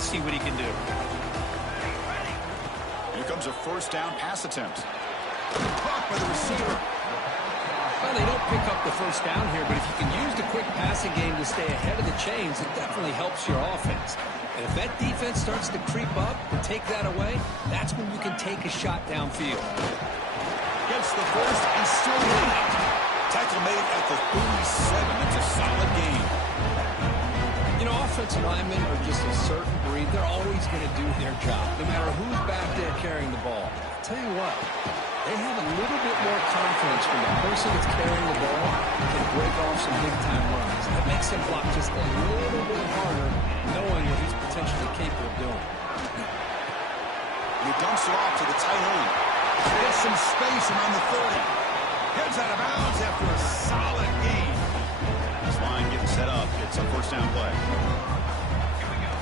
Let's see what he can do. Here comes a first down pass attempt. Caught by the receiver. Well, they don't pick up the first down here, but if you can use the quick passing game to stay ahead of the chains, it definitely helps your offense. And if that defense starts to creep up and take that away, that's when you can take a shot downfield. Gets the first and still in it. Tackle made at the 37. It's a solid game. You know, offensive linemen are just a certain breed. They're always going to do their job, no matter who's back there carrying the ball. I'll tell you what, they have a little bit more confidence when the person that's carrying the ball can break off some big-time runs. That makes them block just a little bit harder, knowing what he's potentially capable of doing. He dumps it off to the tight end. Gets some space around the 30. Heads out of bounds after a solid gain. This line getting set up. It's a first down play. Here we go.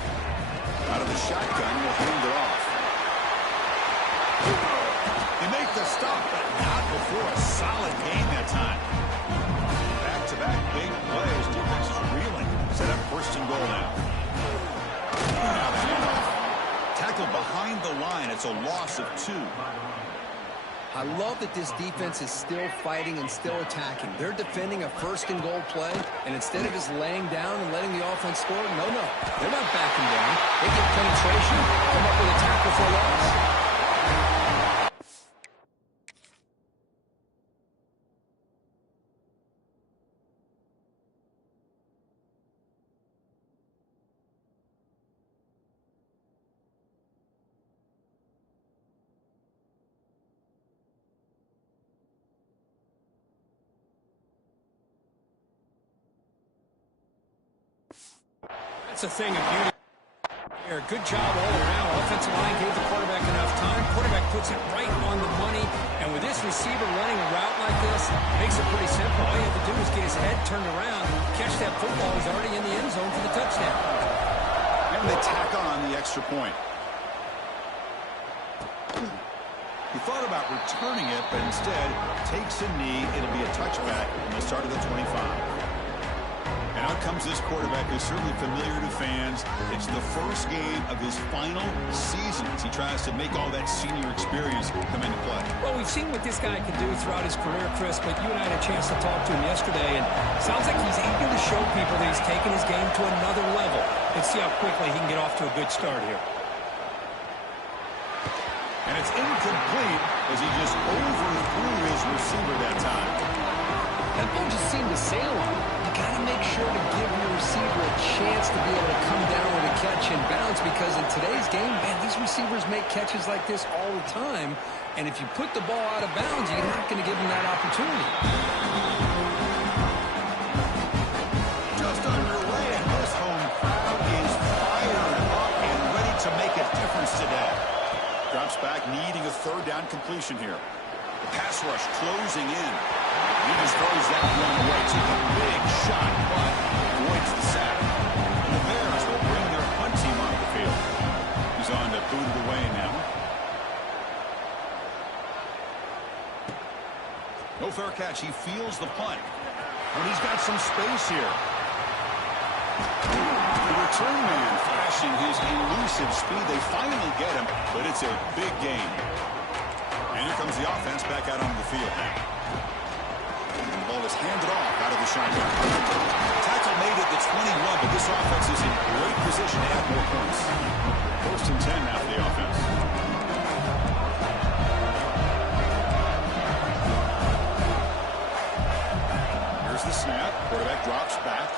Out of the shotgun, will hand it off. They make the stop, but not before a solid gain that time. Back-to-back big plays. Defense is reeling. Set up first and goal now. Now the handoff. Tackled behind the line. It's a loss of 2. I love that this defense is still fighting and still attacking. They're defending a first and goal play, and instead of just laying down and letting the offense score, no. They're not backing down. They get penetration, come up with a tackle for a loss. That's a thing of beauty here. Good job all around. Offensive line gave the quarterback enough time. Quarterback puts it right on the money. And with this receiver running a route like this, makes it pretty simple. All you have to do is get his head turned around, catch that football. He's already in the end zone for the touchdown. And they tack on the extra point. He thought about returning it, but instead takes a knee. It'll be a touchback from the start of the 25. And out comes this quarterback who's certainly familiar to fans. It's the first game of his final season as he tries to make all that senior experience come into play. Well, we've seen what this guy can do throughout his career, Chris, but you and I had a chance to talk to him yesterday, and it sounds like he's eager to show people that he's taken his game to another level. Let's see how quickly he can get off to a good start here. And it's incomplete as he just overthrew his receiver that time. That ball just seemed to sail on him. You got to make sure to give your receiver a chance to be able to come down with a catch and bounce, because in today's game, man, these receivers make catches like this all the time. And if you put the ball out of bounds, you're not going to give them that opportunity. Just underway, and this home crowd is fired up and ready to make a difference today. Drops back, needing a third down completion here. The pass rush closing in. He just throws that one away. Took a big shot, but avoids the sack. And the Bears will bring their punt team on the field. He's on to boot it away now. No fair catch. He feels the punt. And he's got some space here. The return man flashing his elusive speed. They finally get him, but it's a big gain. And here comes the offense back out on the field now. The ball is handed off out of the shotgun. Tackle made at the 21, but this offense is in great position to add more points. First and 10 now for the offense. Here's the snap. Quarterback drops back.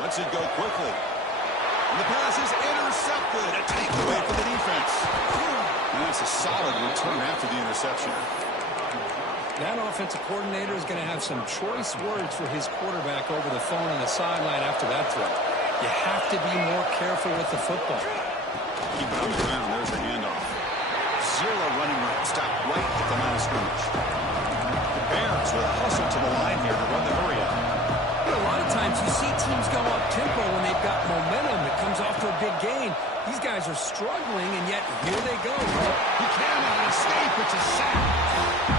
Lets it go quickly. And the pass is intercepted. A takeaway for the defense. And that's a solid return after the interception. That offensive coordinator is going to have some choice words for his quarterback over the phone on the sideline after that throw. You have to be more careful with the football. Keep it on the ground. There's the handoff. Zero running room. Stop right at the line of scrimmage. The Bears will hustle to the line here to run the hurry up. A lot of times you see teams go up tempo when they've got momentum that comes off to a big gain. These guys are struggling, and yet here they go. He cannot escape. It's a sack.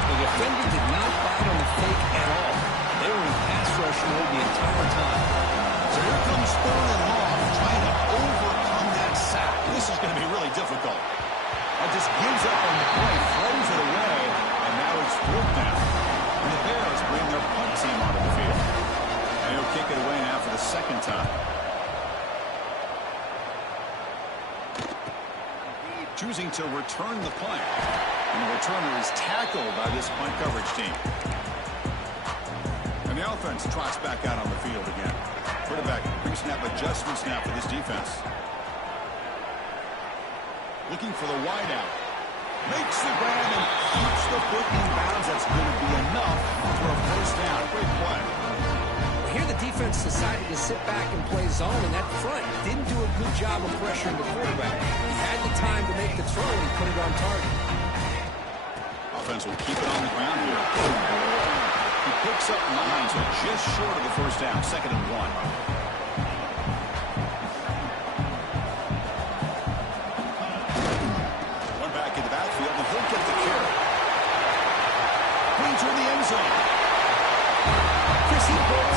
The defender did not bite on the fake at all. They were in pass rush mode the entire time. So here comes third and long, trying to overcome that difficult. That just gives up on the play, throws it away, and now it's 4th down. And the Bears bring their punt team onto the field. And he'll kick it away now for the 2nd time. Choosing to return the punt. And the returner is tackled by this punt coverage team. And the offense trots back out on the field again. Quarterback pre-snap adjustments now for this defense. Looking for the wideout. Makes the grab and keeps the foot in bounds. That's going to be enough for a 1st down. Great play. Well, here the defense decided to sit back and play zone, and that front didn't do a good job of pressuring the quarterback. He had the time to make the throw, and he put it on target. Offense will keep it on the ground here. He picks up 9, so just short of the 1st down. 2nd and 1. To the end zone. Chris, he broke.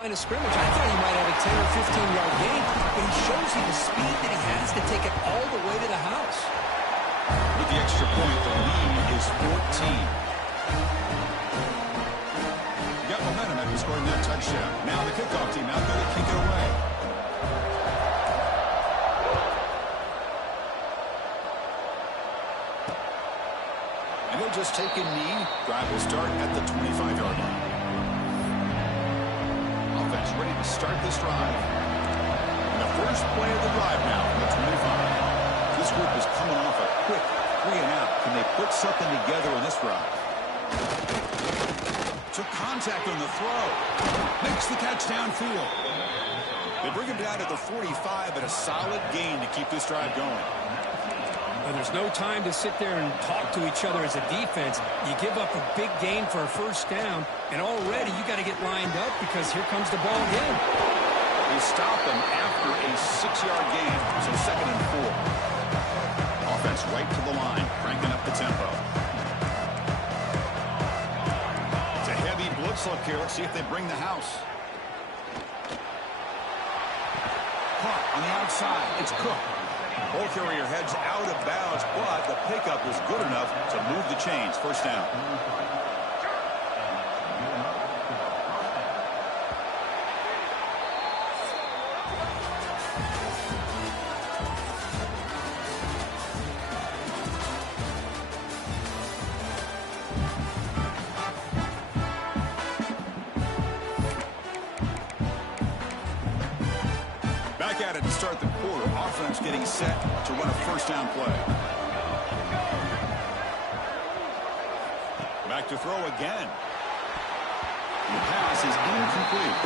Line of scrimmage, I thought he might have a 10 or 15-yard gain, but he shows you the speed that he has to take it all the way to the house. With the extra point, the lead is 14. Got momentum after scoring that touchdown. Now the kickoff team out there to kick it away. And they'll just take a knee. Drive will start at the 25-yard line. Ready to start this drive. And the first play of the drive now from the 25. This group is coming off a quick 3-and-out. Can they put something together in this drive? Took contact on the throw. Makes the catch downfield. They bring him down at the 45, but a solid gain to keep this drive going. Well, there's no time to sit there and talk to each other as a defense. You give up a big gain for a 1st down, and already you got to get lined up because here comes the ball again. They stop them after a 6-yard gain, so 2nd and 4. Offense right to the line, cranking up the tempo. It's a heavy blitz look here. Let's see if they bring the house. Caught on the outside. It's Cook. Ball carrier heads out of bounds, but the pickup was good enough to move the chains. 1st down. Back at it to start the quarter. Offense getting set to run a 1st down play. Back to throw again. The pass is incomplete.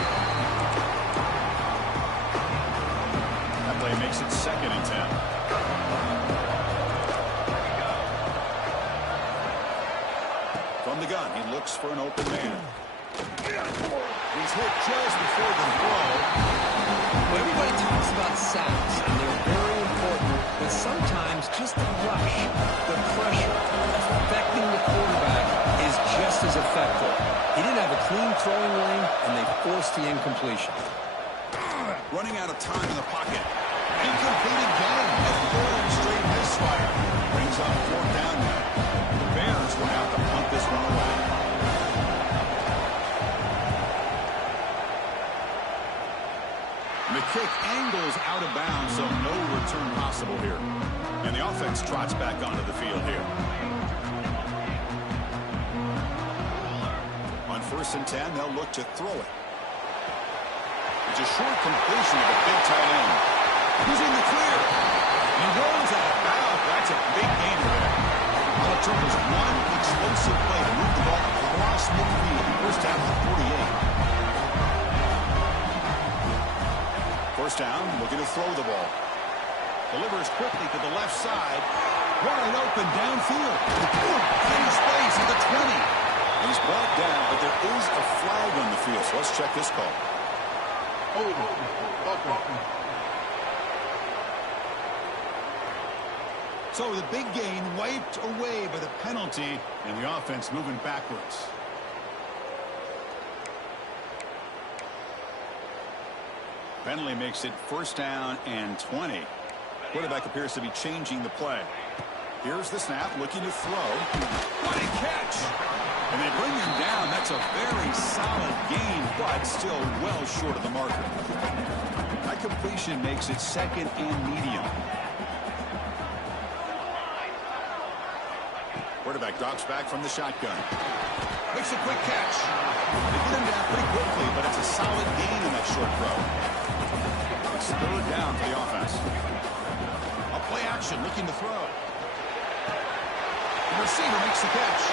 That play makes it 2nd and 10. From the gun, he looks for an open man. He's hit just before the throw. Well, everybody talks about sacks, and they're very important, but sometimes just the rush, the pressure, affecting the quarterback is just as effective. He didn't have a clean throwing lane, and they forced the incompletion. Running out of time in the pocket. Incomplete again. A 3rd straight misfire. Brings up 4th down now. The Bears kick angles out of bounds, so no return possible here. And the offense trots back onto the field here. On 1st and 10, they'll look to throw it. It's a short completion of a big tight end. He's in the clear. He rolls out of bounds. That's a big gain there. All it took was one explosive play to move the ball across midfield. First down to the 48. First down, looking to throw the ball. Delivers quickly to the left side. Wide open downfield. In space at the 20. He's brought down, but there is a flag on the field, so let's check this call. So the big gain wiped away by the penalty, and the offense moving backwards. Penalty makes it 1st down and 20. Quarterback appears to be changing the play. Here's the snap, looking to throw. What a catch! And they bring him down. That's a very solid gain, but still well short of the marker. That completion makes it 2nd and medium. Quarterback drops back from the shotgun. Makes a quick catch. They get him down pretty quickly, but it's a solid gain in that short throw. It's 3rd down for the offense. A play action, looking to throw. The receiver makes the catch.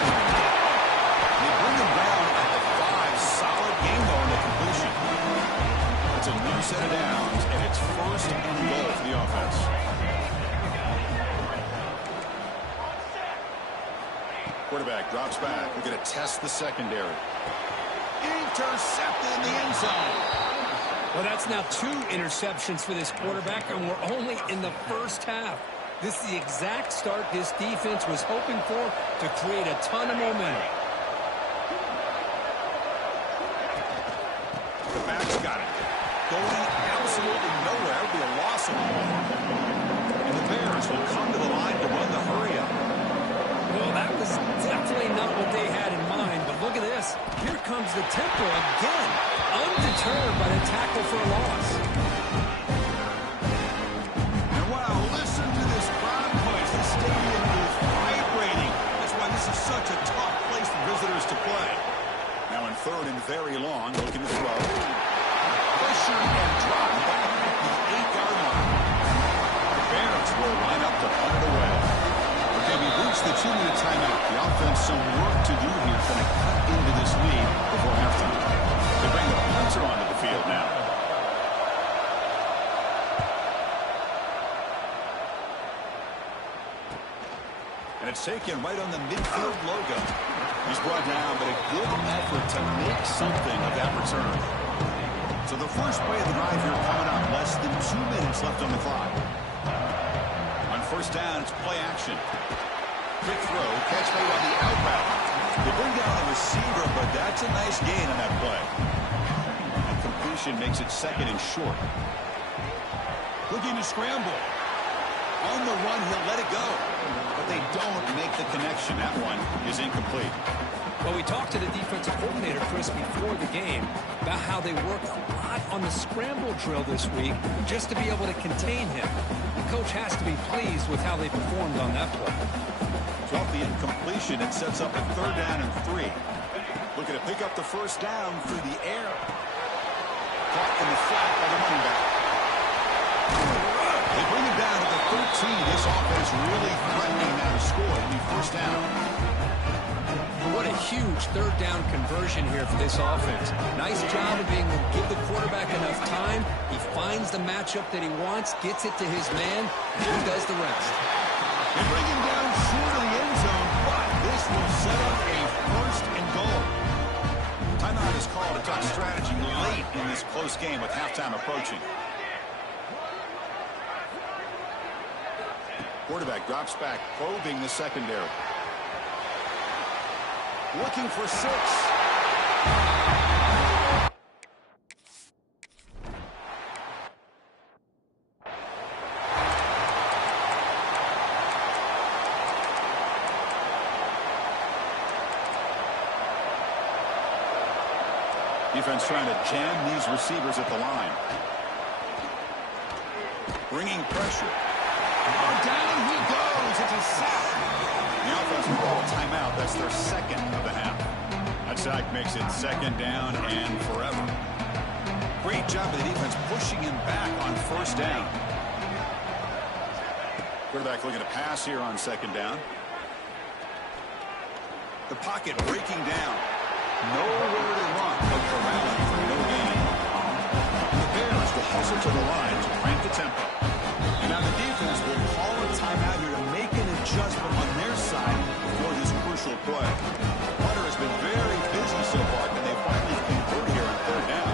They bring him down at the 5. Solid gain, though, in the completion. It's a new set of downs, and it's 1st and goal for the offense. Quarterback drops back. We're going to test the secondary. Intercepted in the end zone. Well, that's now 2 interceptions for this quarterback, and we're only in the first half. This is the exact start this defense was hoping for to create a ton of momentum. The back's got it. Going absolutely nowhere. It'll be a loss of the ball. And the Bears will come to the line to run the hurry-up. Well, that was definitely not what they had in mind, but look at this. Here comes the tempo again, undeterred by the tackle for a loss. And wow, listen to this crowd noise. The stadium is vibrating. That's why this is such a tough place for visitors to play. Now in 3rd and very long, looking to throw. Pressure and drop back at the 8-yard line. The Bears will line up to punt it away. Okay, we've reached the 2-minute timeout. The offense some work to do here, trying to cut into this lead before halftime. They bring the punter onto the field now. And it's taken right on the midfield logo. He's brought down, but a good effort to make something of that return. So the first play of the drive here coming up. Less than 2 minutes left on the clock. On 1st down, it's play action. Quick throw, catch made on the outbound. They bring down the receiver, but that's a nice gain on that play. And completion makes it 2nd and short. Looking to scramble. On the run, he'll let it go. But they don't make the connection. That one is incomplete. Well, we talked to the defensive coordinator, Chris, before the game about how they work a lot on the scramble drill this week just to be able to contain him. The coach has to be pleased with how they performed on that play. Off the incompletion, it sets up a 3rd down and 3. Looking to pick up the 1st down through the air. Caught in the flat by the running back. They bring it down to the 13. This offense really threatening now to score. It'll be 1st down. What a huge 3rd down conversion here for this offense. Nice job of being able to give the quarterback enough time. He finds the matchup that he wants, gets it to his man, and he does the rest. They bring him down short of the end zone, but this will set up a 1st and goal. Timeout is called to talk strategy late in this close game with halftime approaching. Quarterback drops back, probing the secondary. Looking for 6. Defense trying to jam these receivers at the line. Bringing pressure. Oh, down he goes. It's a sack. The offense will call a timeout. That's their second of the half. That sack makes it second down and forever. Great job of the defense pushing him back on first down. Quarterback looking to pass here on second down. The pocket breaking down. Nowhere to run but corralling for no gain. The Bears will hustle to the line to crank the tempo. And now the defense will call a timeout here to make an adjustment on their side for this crucial play. Hunter has been very busy so far. Can they finally convert here on third down?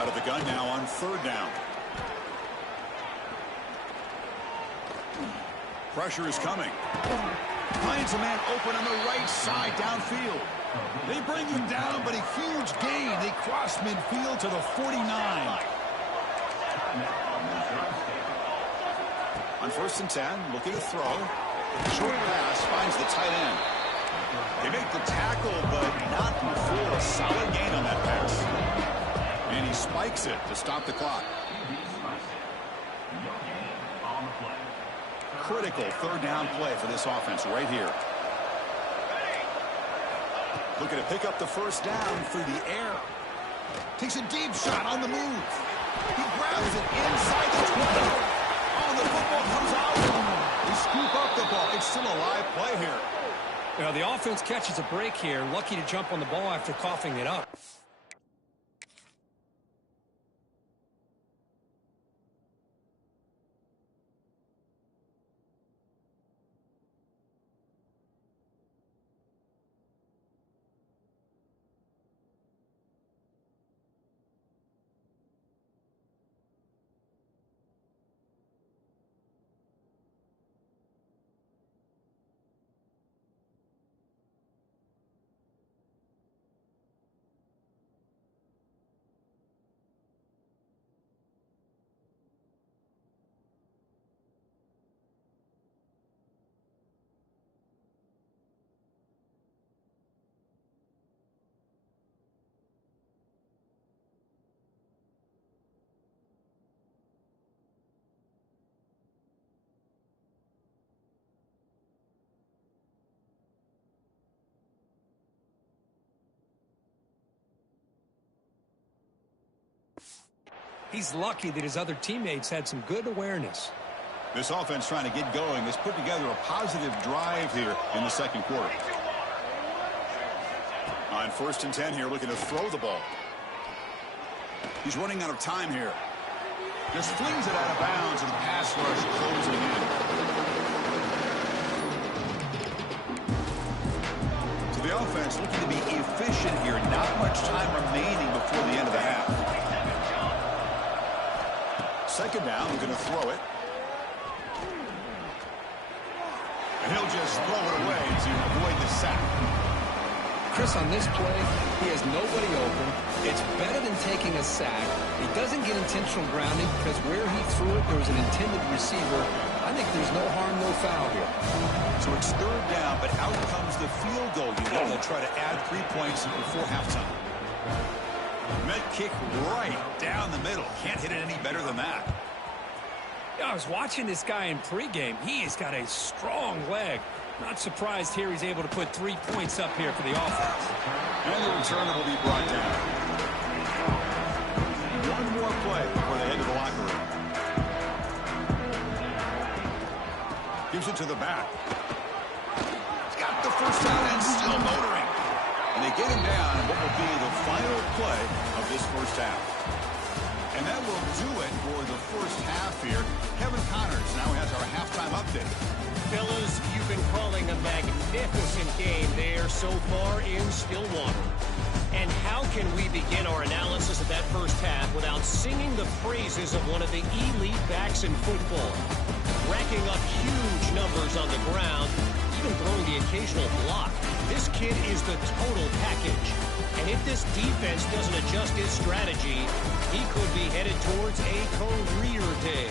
Out of the gun now on third down. Pressure is coming. Finds a man open on the right side downfield. They bring him down, but a huge gain. They cross midfield to the 49. On first and 10, looking to throw. Short pass finds the tight end. They make the tackle, but not before a solid gain on that pass. And he spikes it to stop the clock. Critical third down play for this offense right here. Looking to pick up the first down through the air. Takes a deep shot on the move. He grabs it inside the 20. Oh, the football comes out. They scoop up the ball. It's still a live play here. You know, the offense catches a break here. Lucky to jump on the ball after coughing it up. He's lucky that his other teammates had some good awareness. This offense trying to get going has put together a positive drive here in the second quarter. On first and 10 here, looking to throw the ball. He's running out of time here. Just flings it out of bounds, and the pass rush closing in. So the offense looking to be efficient here. Not much time remaining before the end of the half. Second down, we're going to throw it. And he'll just throw it away to avoid the sack. Chris, on this play, he has nobody open. It's better than taking a sack. He doesn't get intentional grounding because where he threw it, there was an intended receiver. I think there's no harm, no foul here. So it's third down, but out comes the field goal unit. They'll try to add 3 points before halftime. Met kick right down the middle. Can't hit it any better than that. I was watching this guy in pregame. He has got a strong leg. Not surprised here he's able to put 3 points up here for the offense. And the returner will be brought down. One more play before they head to the locker room. Gives it to the back. He's got the first down and still motoring. And they get him down in what will be the final play of this first half. And that will do it for the first half here. Kevin Connors now has our halftime update. Fellas, you've been calling a magnificent game there so far in Stillwater. And how can we begin our analysis of that first half without singing the praises of one of the elite backs in football? Racking up huge numbers on the ground, even throwing the occasional block. This kid is the total package. And if this defense doesn't adjust his strategy, he could be headed towards a career day.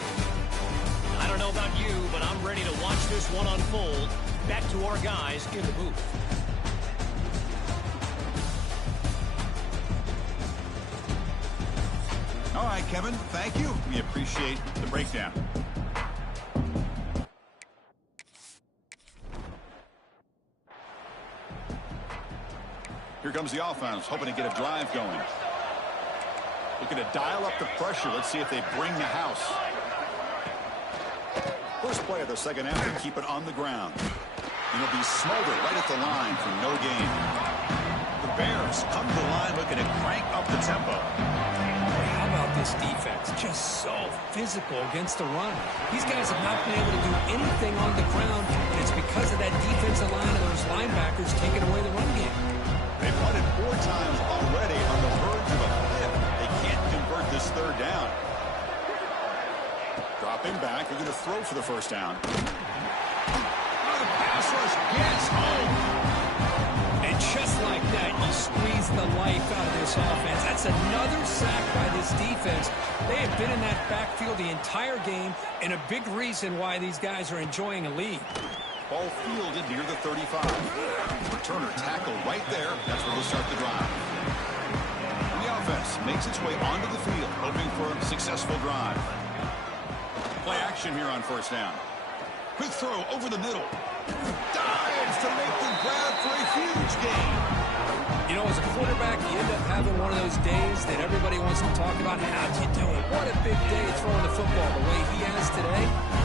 I don't know about you, but I'm ready to watch this one unfold. Back to our guys in the booth. All right, Kevin, thank you. We appreciate the breakdown. Here comes the offense, hoping to get a drive going. Looking to dial up the pressure. Let's see if they bring the house. First play of the second half to keep it on the ground. And he'll be smothered right at the line for no gain. The Bears come to the line looking to crank up the tempo. How about this defense? Just so physical against the run. These guys have not been able to do anything on the ground, and it's because of that defensive line and those linebackers taking away the run game. They've punted 4 times already on the verge of a flip. They can't convert this third down. Dropping back, they're going to throw for the first down. The pass rush gets home. And just like that, you squeeze the life out of this offense. That's another sack by this defense. They have been in that backfield the entire game, and a big reason why these guys are enjoying a lead. Ball fielded near the 35. Returner tackle right there. That's where they'll start the drive. And the offense makes its way onto the field, hoping for a successful drive. Play action here on first down. Quick throw over the middle. Dives to make the grab for a huge gain. You know, as a quarterback, you end up having one of those days that everybody wants to talk about. How'd you do it? What a big day throwing the football the way he has today.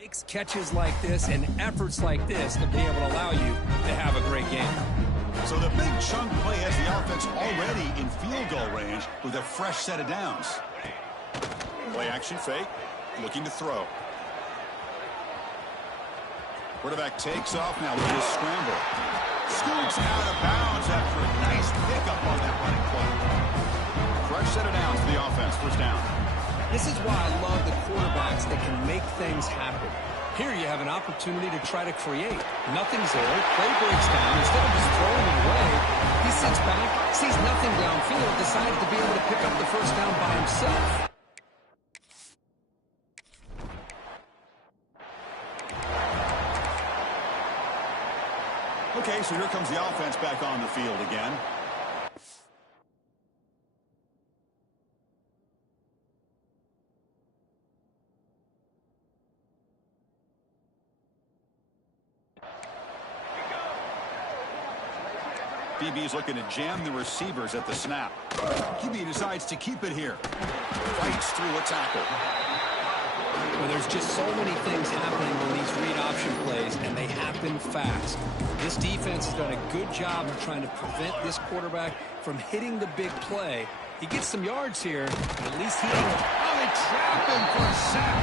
Takes catches like this and efforts like this to be able to allow you to have a great game. So the big chunk play has the offense already in field goal range with a fresh set of downs. Play action fake, looking to throw. Quarterback takes off now with his scramble. Scoots out of bounds after a nice pickup on that running play. Fresh set of downs for the offense, first down. This is why I love the quarterbacks that can make things happen. Here you have an opportunity to try to create. Nothing's there. Play breaks down. Instead of just throwing it away, he sits back, sees nothing downfield, decides to be able to pick up the first down by himself. Okay, so here comes the offense back on the field again. DB's looking to jam the receivers at the snap. QB decides to keep it here. Fights through a tackle. Well, there's just so many things happening on these read option plays, and they happen fast. This defense has done a good job of trying to prevent this quarterback from hitting the big play. He gets some yards here, but at least he... Oh, they trap him for a sack.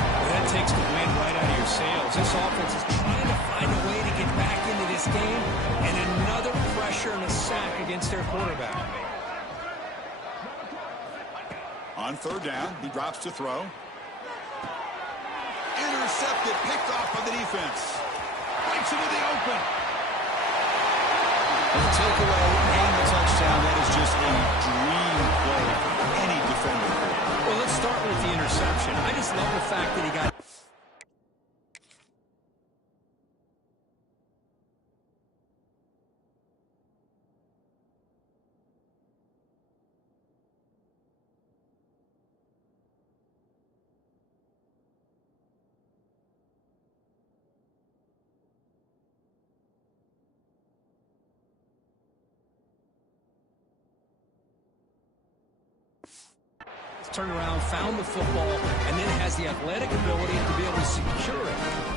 Well, that takes the wind right out of your sails. This offense is trying to find a way to get back into this game, and another pressure and a sack against their quarterback. On third down, he drops to throw. Intercepted, picked off by the defense. Breaks into the open. The takeaway and the touchdown, that is just a dream play for any defender. Well, let's start with the interception. I just love the fact that he got... turned around, found the football, and then has the athletic ability to be able to secure it.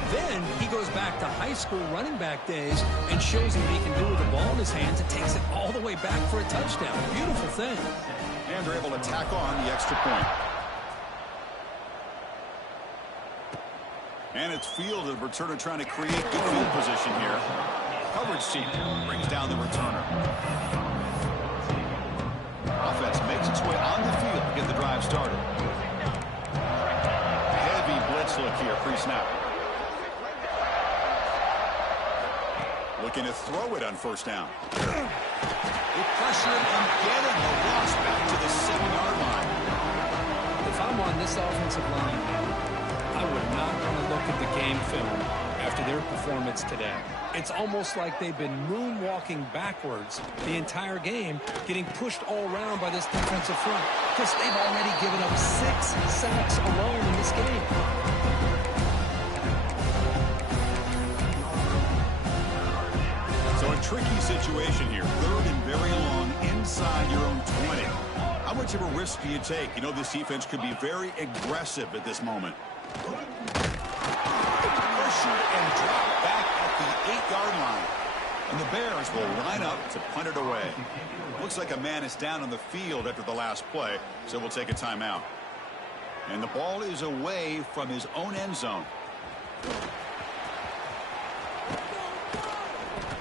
Then he goes back to high school running back days and shows him what he can do with the ball in his hands and takes it all the way back for a touchdown. Beautiful thing. And they're able to tack on the extra point. And it's Field, the returner, trying to create good field position here. Coverage team brings down the returner. Offense makes its way on the field to get the drive started. Heavy blitz look here, pre-snap. Looking to throw it on first down. They pressured and getting the loss back to the 7-yard line. If I'm on this offensive line, I would not want to look at the game film after their performance today. It's almost like they've been moonwalking backwards the entire game, getting pushed all around by this defensive front, because they've already given up 6 sacks alone in this game. So a tricky situation here. Third and very long inside your own 20. How much of a risk do you take? You know, this defense could be very aggressive at this moment. Pressured and dropped back at the 8-yard line. And the Bears will line up to punt it away. Looks like a man is down on the field after the last play, so we'll take a timeout. And the ball is away from his own end zone.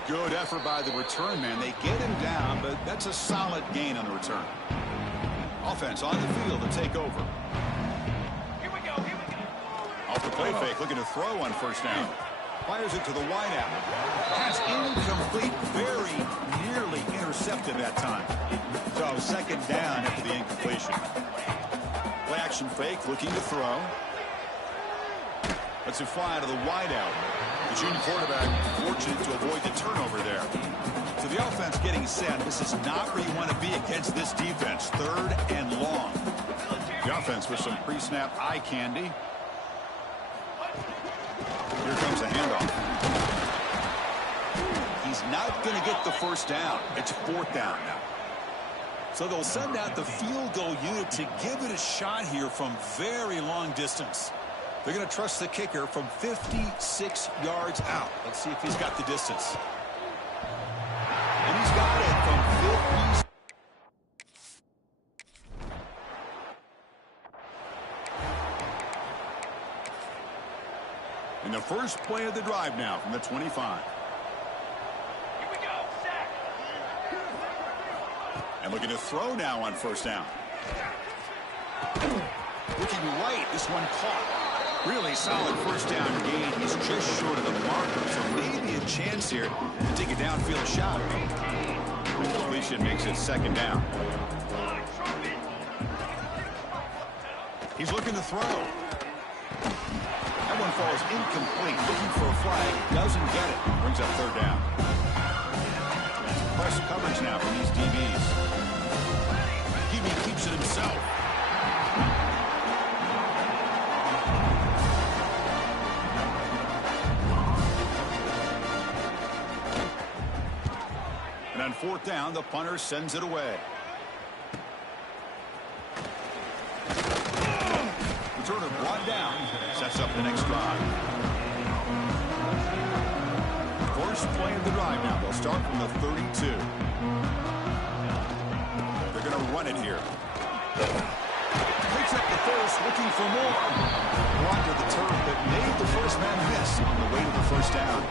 Good effort by the return man. They get him down, but that's a solid gain on the return. Offense on the field to take over. Off the play fake, looking to throw on first down. Fires it to the wideout. Pass incomplete, very nearly intercepted that time. So second down after the incompletion. Play action fake, looking to throw. Lets it fly to the wideout. The junior quarterback fortunate to avoid the turnover there. So the offense getting set. This is not where you want to be against this defense. Third and long. The offense with some pre-snap eye candy. Here comes a handoff. He's not going to get the first down. It's fourth down now. So they'll send out the field goal unit to give it a shot here from very long distance. They're going to trust the kicker from 56 yards out. Let's see if he's got the distance. And he's got it from 50. In the first play of the drive now from the 25. Here we go, sack. And looking to throw now on first down. Looking right, this one caught. Really solid first down gain. He's just short of the marker, so maybe a chance here to take a downfield shot. The completion makes it second down. He's looking to throw. That one falls incomplete. Looking for a flag. Doesn't get it. Brings up third down. Press coverage now from these DBs. DB keeps it himself. And on fourth down, the punter sends it away. Returner brought down. Sets up the next drive. First play of the drive now. They'll start from the 32. They're going to run it here. Picks up the first, looking for more. Brought to the turf, but made the first man miss on the way to the first down.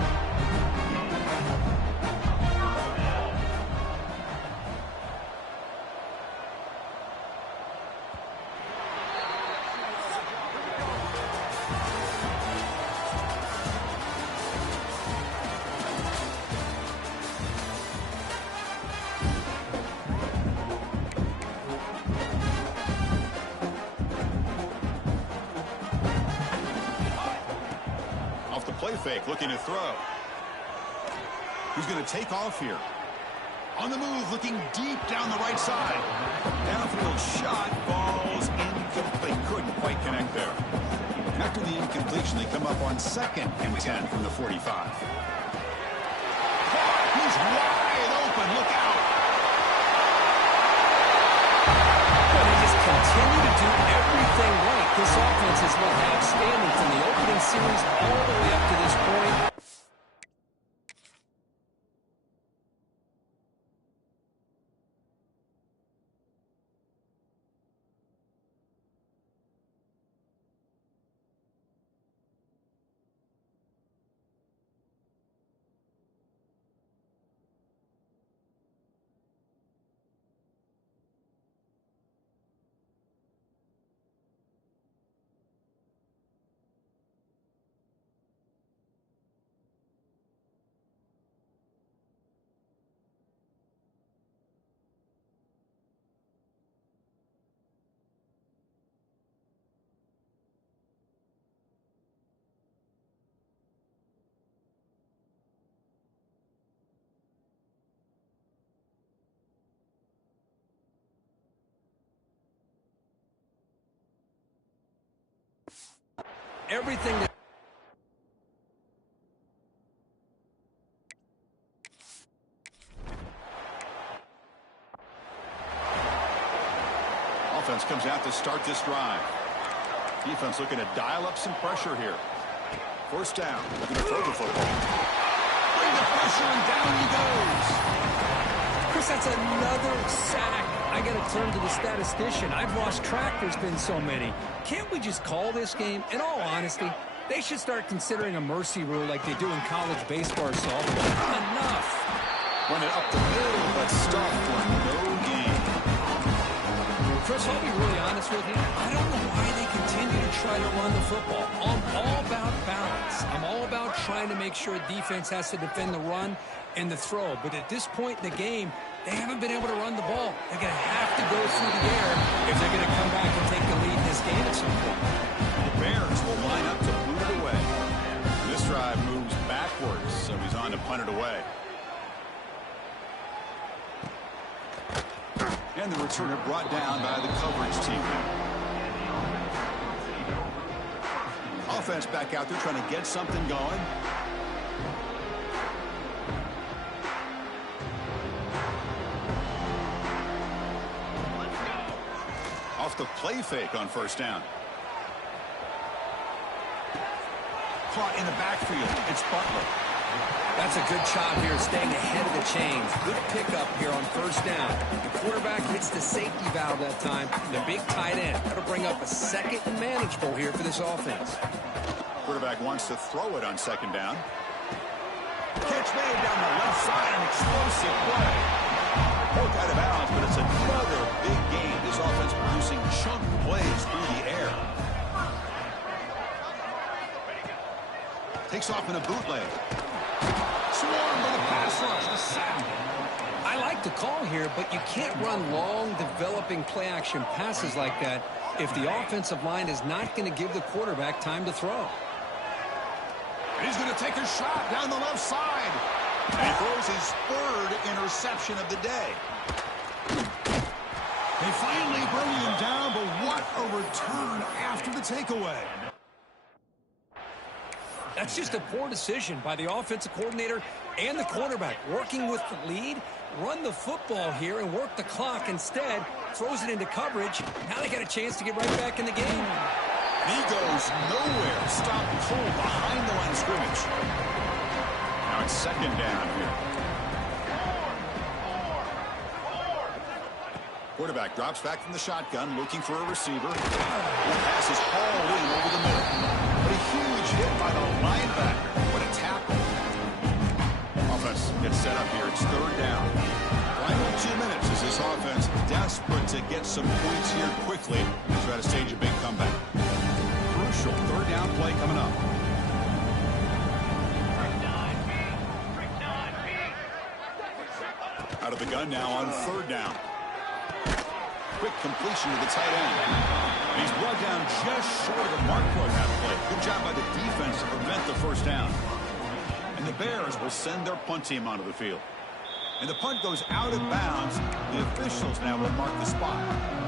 play fake, looking to throw. He's going to take off here. On the move, looking deep down the right side. Downfield shot, falls incomplete. Couldn't quite connect there. After the incompletion, they come up on 2nd and 10 from the 45. He's wide open. Look out. Well, they just continue to do everything right. This offense has looked outstanding from the opening series all the way up to this point. Everything that Offense comes out to start this drive. Defense looking to dial up some pressure here. First down. Looking to throw the football. Bring the pressure, and down he goes. Chris, that's another sack. I got to turn to the statistician. I've lost track. There's been so many. Can't we just call this game? In all honesty, they should start considering a mercy rule like they do in college baseball or softball. Enough. Run it up the middle, but stuffed for no gain. Chris, I'll be really honest with you. I don't know why they continue to try to run the football. I'm all about balance. I'm all about trying to make sure defense has to defend the run and the throw. But at this point in the game, they haven't been able to run the ball. They're going to have to go through the air if they're going to come back and take the lead in this game at some point. The Bears will line up to boot it away. This drive moves backwards, so he's on to punt it away. And the returner brought down by the coverage team. Offense back out there trying to get something going. Off the play fake on first down. Caught in the backfield. It's Butler. That's a good job here staying ahead of the chains. Good pickup here on first down. The quarterback hits the safety valve that time. The big tight end. That'll bring up a second and manageable here for this offense. Quarterback wants to throw it on second down. Catch made down the left side. An explosive play. Both out of bounds, but it's another big game. This offense producing chunk plays through the air. Takes off in a bootleg. Swarmed by the pass rush. The sack. I like the call here, but you can't run long, developing play-action passes like that if the offensive line is not going to give the quarterback time to throw. He's going to take a shot down the left side. And he throws his third interception of the day. They finally bring him down, but what a return after the takeaway. That's just a poor decision by the offensive coordinator and the quarterback. Working with the lead, run the football here and work the clock. Instead, throws it into coverage. Now they got a chance to get right back in the game. He goes nowhere. Stop cold behind the line of scrimmage. Now it's second down here. Quarterback drops back from the shotgun, looking for a receiver. The pass is hauled in over the middle. But a huge hit by the linebacker. What a tackle. Offense gets set up here. It's third down. Final 2 minutes as this offense desperate to get some points here quickly and try to stage a big comeback. Crucial third down play coming up. Out of the gun now on third down. Quick completion to the tight end. He's brought down just short of the mark for that play. Good job by the defense to prevent the first down. And the Bears will send their punt team onto the field. And the punt goes out of bounds. The officials now will mark the spot.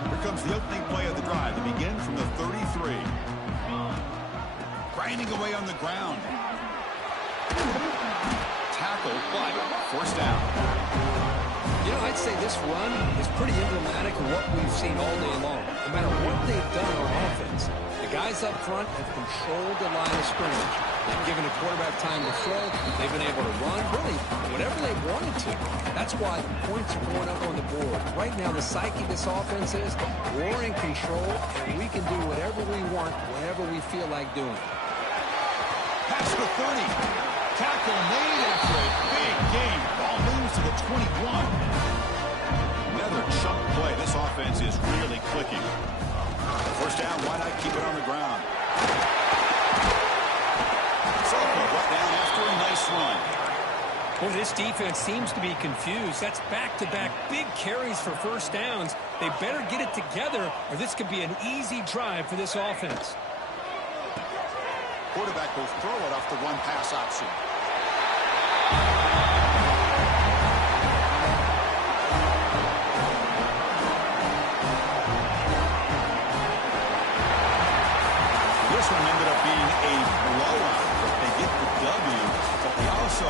Here comes the opening play of the drive to begin from the 33. Grinding away on the ground. Tackled, but first down. You know, I'd say this run is pretty emblematic of what we've seen all day long. No matter what they've done on offense, the guys up front have controlled the line of scrimmage. They've given the quarterback time to throw. They've been able to run, really, whatever they wanted to. That's why the points are going up on the board. Right now, the psyche of this offense is we're in control, and we can do whatever we want, whenever we feel like doing it. Past the 30. Tackle made after a big game. Ball moves to the 21. Another chunk play. This offense is really clicking. First down, why not keep it on the ground? Sophomore brought down after a nice run. Well, this defense seems to be confused. That's back-to-back big carries for first downs. They better get it together, or this could be an easy drive for this offense. Quarterback will throw it off the one pass option. This one ended up being a blowout, but they get the W, but they also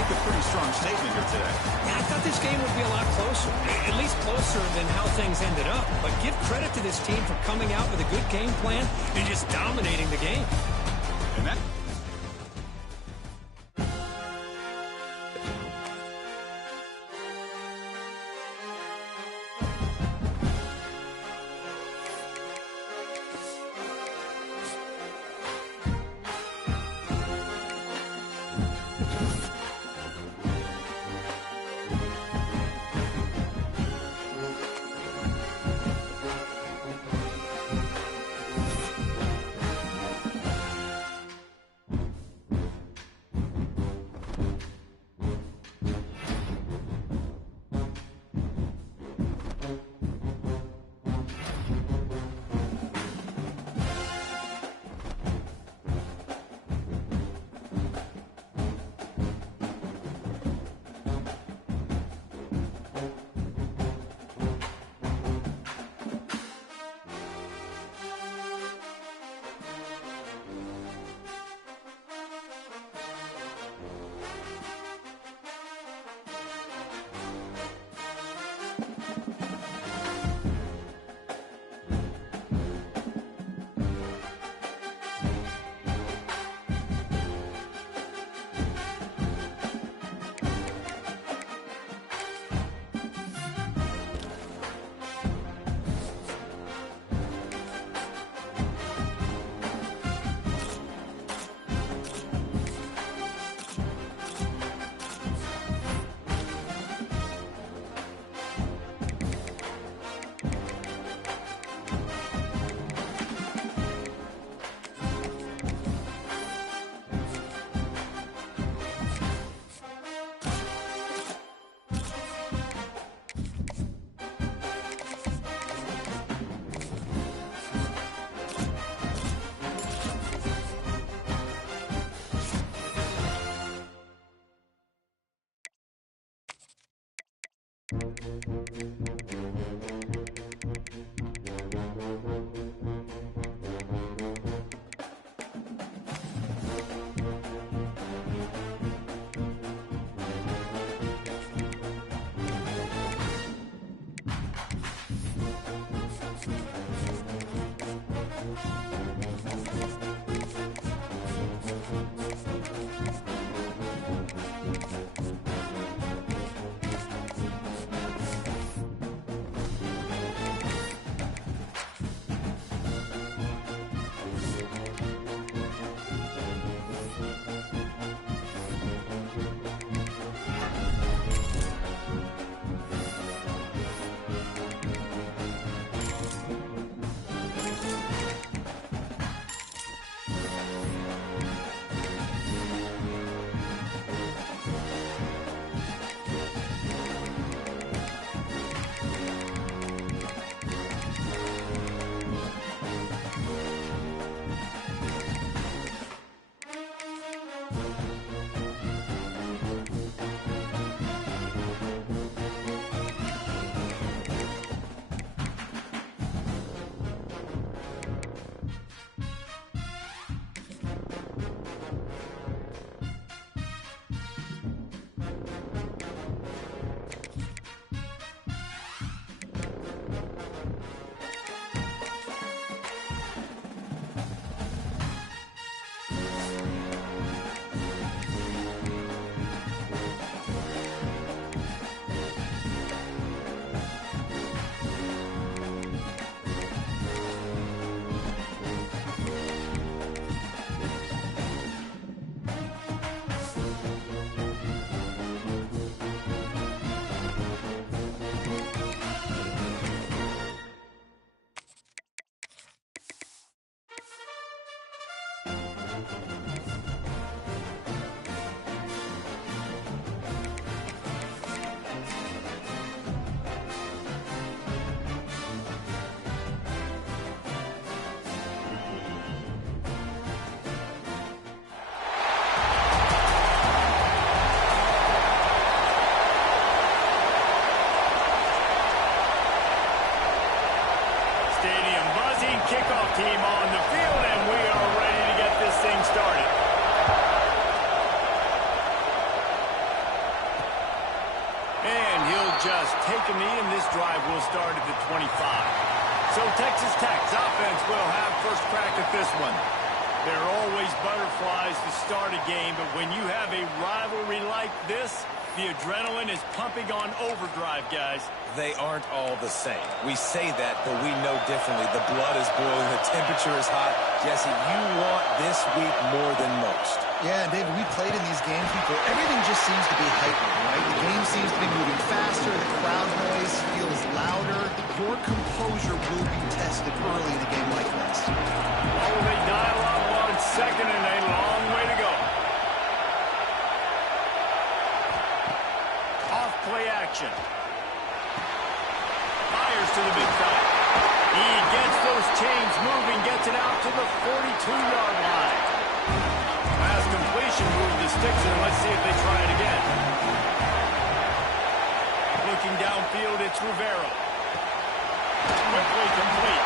make a pretty strong statement here today. Yeah, I thought this game would be a lot closer, at least closer than how things ended up. But give credit to this team for coming out with a good game plan and just dominating the game. And that Stadium buzzing, kickoff team on the field, and we are ready to get this thing started. And he'll just take a knee, and this drive will start at the 25. So Texas Tech's offense will have first crack at this one. There are always butterflies to start a game, but when you have a rivalry like this, the adrenaline is pumping on overdrive, guys. They aren't all the same. We say that, but we know differently. The blood is boiling. The temperature is hot. Jesse, you want this week more than most. Yeah, and David, we played in these games before. Everything just seems to be heightened, right? The game seems to be moving faster. The crowd noise feels louder. Your composure will be tested early in a game like this. Oh, they dial up on second and a long way to go. Off play action. Fires to the big side. He gets those chains moving, gets it out to the 42-yard line. Pass completion, move the sticks, and let's see if they try it again. Looking downfield, it's Rivera. Quickly complete.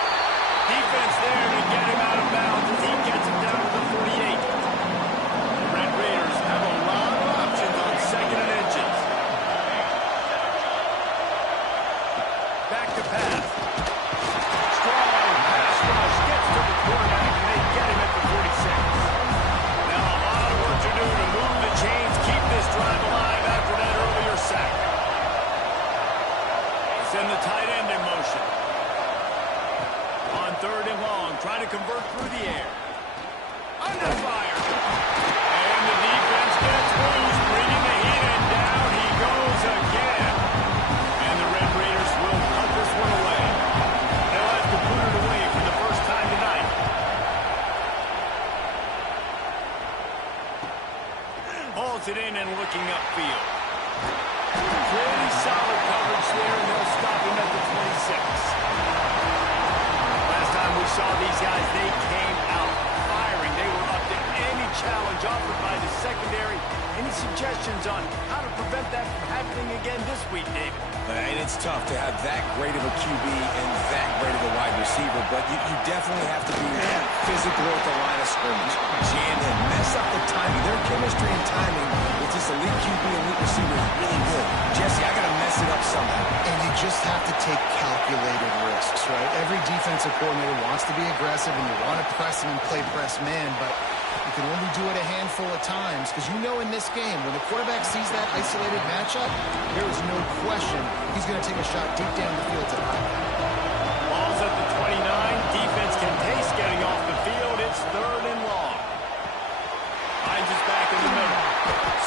Defense there to get him out of bounds as he gets him down to the 48. The Red Raiders have a lot of options on second and inches. Back to pass. Strong pass rush gets to the quarterback, and they get him at the 46. Now a lot of work to do to move the chains, keep this drive alive after that earlier sack. Send the tight end in motion. On third and long, trying to convert through the air. Under fire. And the defense gets loose, bringing the heat, and down he goes again. And the Red Raiders will cut this one away. They'll have to put it away for the first time tonight. Hauls it in and looking upfield. Pretty solid coverage there, and they'll stop him at the 26. Last time we saw these guys, they came out firing. They were up to any challenge offered by the secondary. Any suggestions on how to prevent that from happening again this week, David? And it's tough to have that great of a QB and that great of a wide receiver, but you definitely have to be physical at the line of scrimmage. Jam him, mess up the timing. Their chemistry and timing with this elite QB and elite receiver is really good. Jesse, I got to mess it up somehow. And you just have to take calculated risks, right? Every defensive coordinator wants to be aggressive, and you want to press him and play press man, but you can only do it a handful of times, because you know in this game, when the quarterback sees that isolated matchup, there is no question he's going to take a shot deep down the field to knock it. Ball's at the 29. Defense can taste getting off the field. It's third and long. Hines is back in the middle.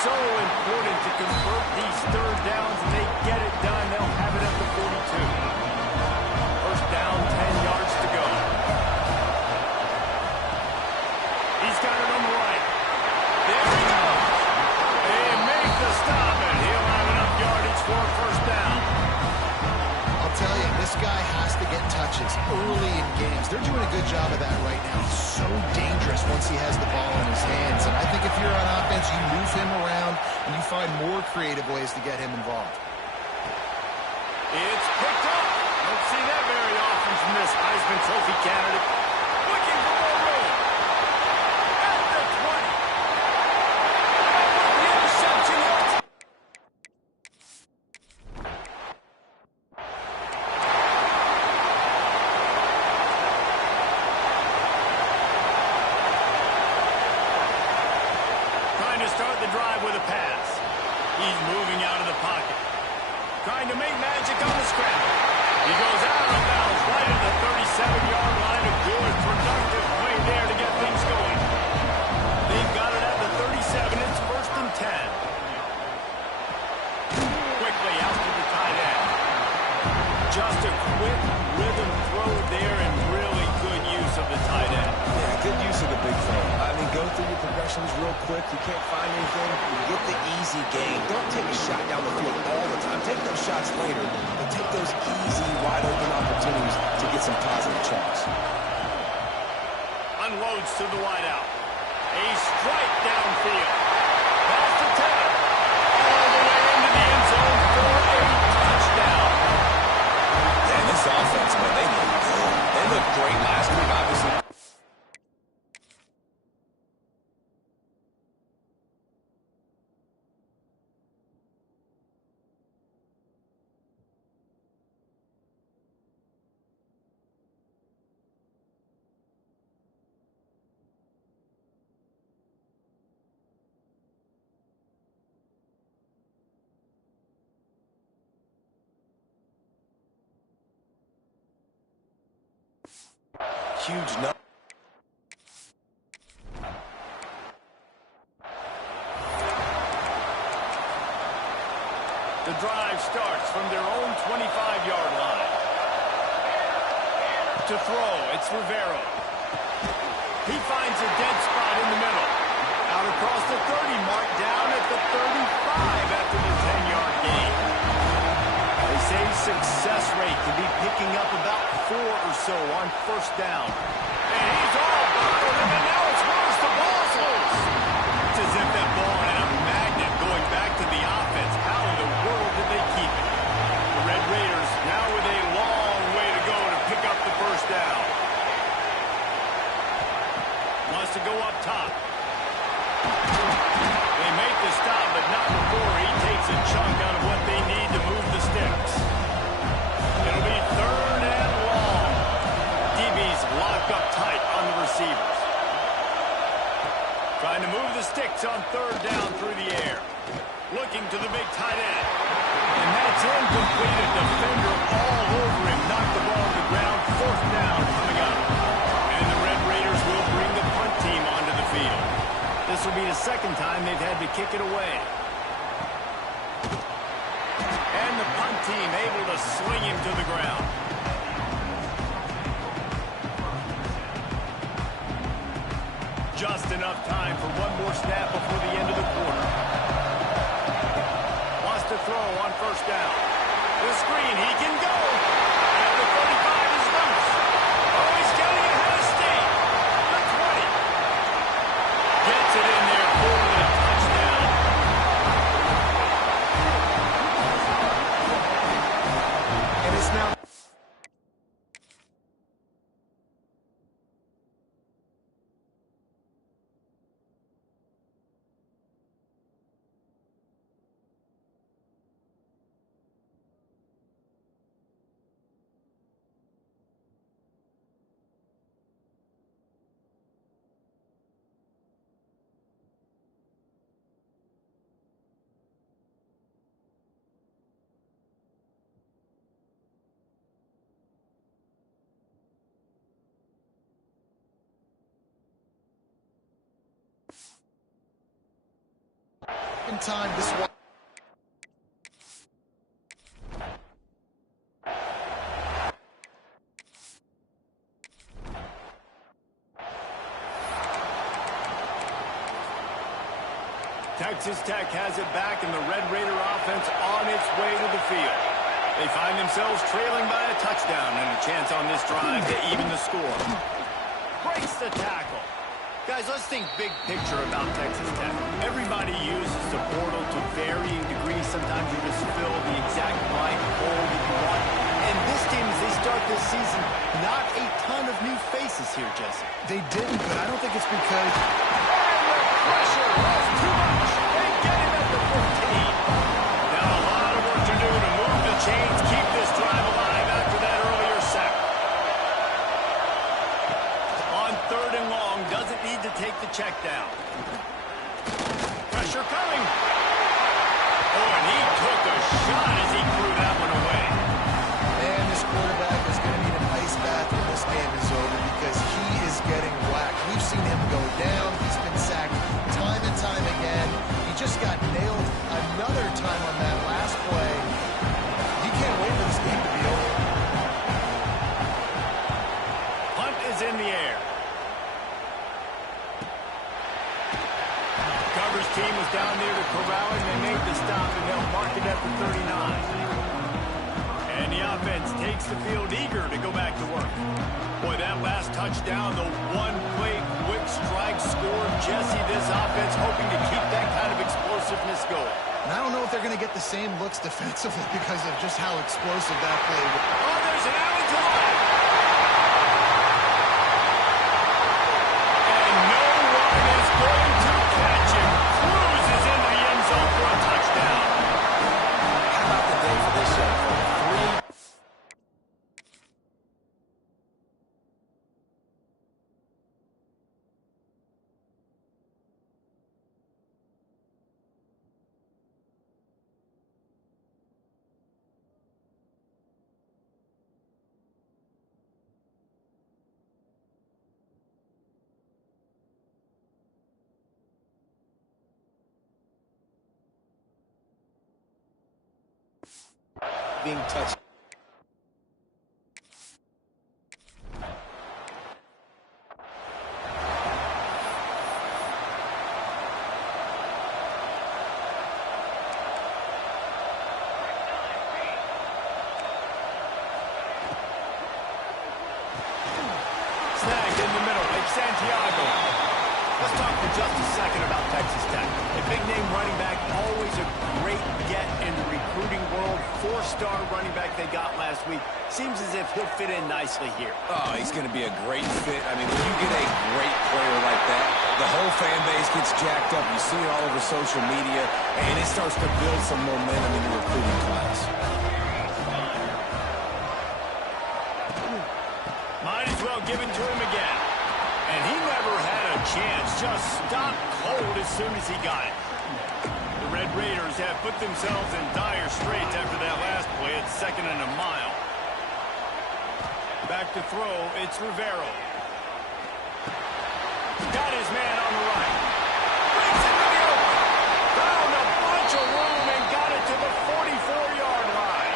So important to convert these third downs, and they get it done. They'll have it at the 42. First down, 10 yards to go. He's got it on the right. There he goes. They make the stop, and he'll have enough yardage for a first down. I'll tell you, this guy has to get touches early in games. They're doing a good job of that right now. He's so dangerous once he has the ball in his hands. And I think if you're on offense, you move him around and you find more creative ways to get him involved. It's picked up. Don't see that very often from this Heisman Trophy candidate. Looking for more room. At the 20. The interception. Trying to start the drive with a pass. He's moving out of the pocket. Trying to make magic on the scramble. He goes out of bounds right at the 37-yard line. A good, productive play there to get things going. They've got it at the 37. It's first and 10. Quickly out to the tight end. Just a quick rhythm throw there, and really good use of the tight end. Yeah, good use of the big film. I mean, go through your progressions real quick. You can't find anything, you get the easy gain. Don't take a shot down the field all the time. Take those shots later, but take those easy, wide-open opportunities to get some positive checks. Unloads to the wideout. A strike downfield. Pass to Taylor. All the way into the end zone for a touchdown. Man, this offense, man, they look good. They looked great last week, obviously. Huge number. The drive starts from their own 25-yard line. To throw, it's Rivero. He finds a dead spot in the middle. Out across the 30 mark, down at the 35 after the 10-yard gain. They say success rate can be picking up about 4 or so on first down. And he's all bottled, and now it's worse. The ball's loose. It's as if that ball had a magnet going back to the offense. How in the world did they keep it? The Red Raiders now with a long way to go to pick up the first down. Wants to go up top. They make the stop, but not before he takes a chunk out of what they need to move the sticks. It'll be 3rd and long. DB's locked up tight on the receivers. Trying to move the sticks on 3rd down through the air. Looking to the big tight end. And that's incomplete. A defender all over him. Knocked the ball to the ground. 4th down coming up. And the Red Raiders will bring the punt team onto the field. This will be the 2nd time they've had to kick it away. And the punt team able to swing him to the ground. Just enough time for one more snap before the end of the quarter. Wants to throw on 1st down. The screen, he can go. And the 35 is loose. Oh, he's getting ahead of steam. The 20. Gets it in there for the touchdown. And it's now... In time, this one. Texas Tech has it back, and the Red Raider offense on its way to the field. They find themselves trailing by a touchdown and a chance on this drive to even the score. Breaks the tackle. Guys, let's think big picture about Texas Tech. Everybody uses the portal to varying degrees. Sometimes you just fill the exact right hole that you want. And this team, as they start this season, not a ton of new faces here, Jesse. They didn't, but I don't think it's because... Pressure was too much. They get him at the 14. Now a lot of work to do to move the chains, keep this drive alive after that earlier sack. On 3rd and long, doesn't need to take the check down. Pressure coming. Oh, and he took a shot as he threw that one away. And this quarterback is going to need an ice bath when this game is over because he is getting whacked. We've seen him go down. He's been sacked time and time again. He just got nailed another time on that last play. He can't wait for this game to be over. Punt is in the air. team was down near the corral and they made the stop, and they'll mark it at the 39. And the offense takes the field eager to go back to work. Boy, that last touchdown, the one-play quick strike score. Jesse, this offense hoping to keep that kind of explosiveness going. And I don't know if they're going to get the same looks defensively because of just how explosive that play was. Oh, there's an alley to the left. And no one is going to catch him. Cruises into the end zone for a touchdown. How about the day for this young fella? Being touched. Snagged in the middle, like Santiago. Let's talk for just a second about Texas Tech. A big-name running back, always a great get in the recruiting world. Four-star running back they got last week. Seems as if he'll fit in nicely here. Oh, he's going to be a great fit. I mean, when you get a great player like that, the whole fan base gets jacked up. You see it all over social media, and it starts to build some momentum in the recruiting class. Might as well give it to him again. And he never had a chance. Just stopped cold as soon as he got it. The Red Raiders have put themselves in dire straits after that last play at 2nd and a mile. Back to throw, it's Rivero. Got his man on the right. Brings it to the open. Found a bunch of room and got it to the 44-yard line.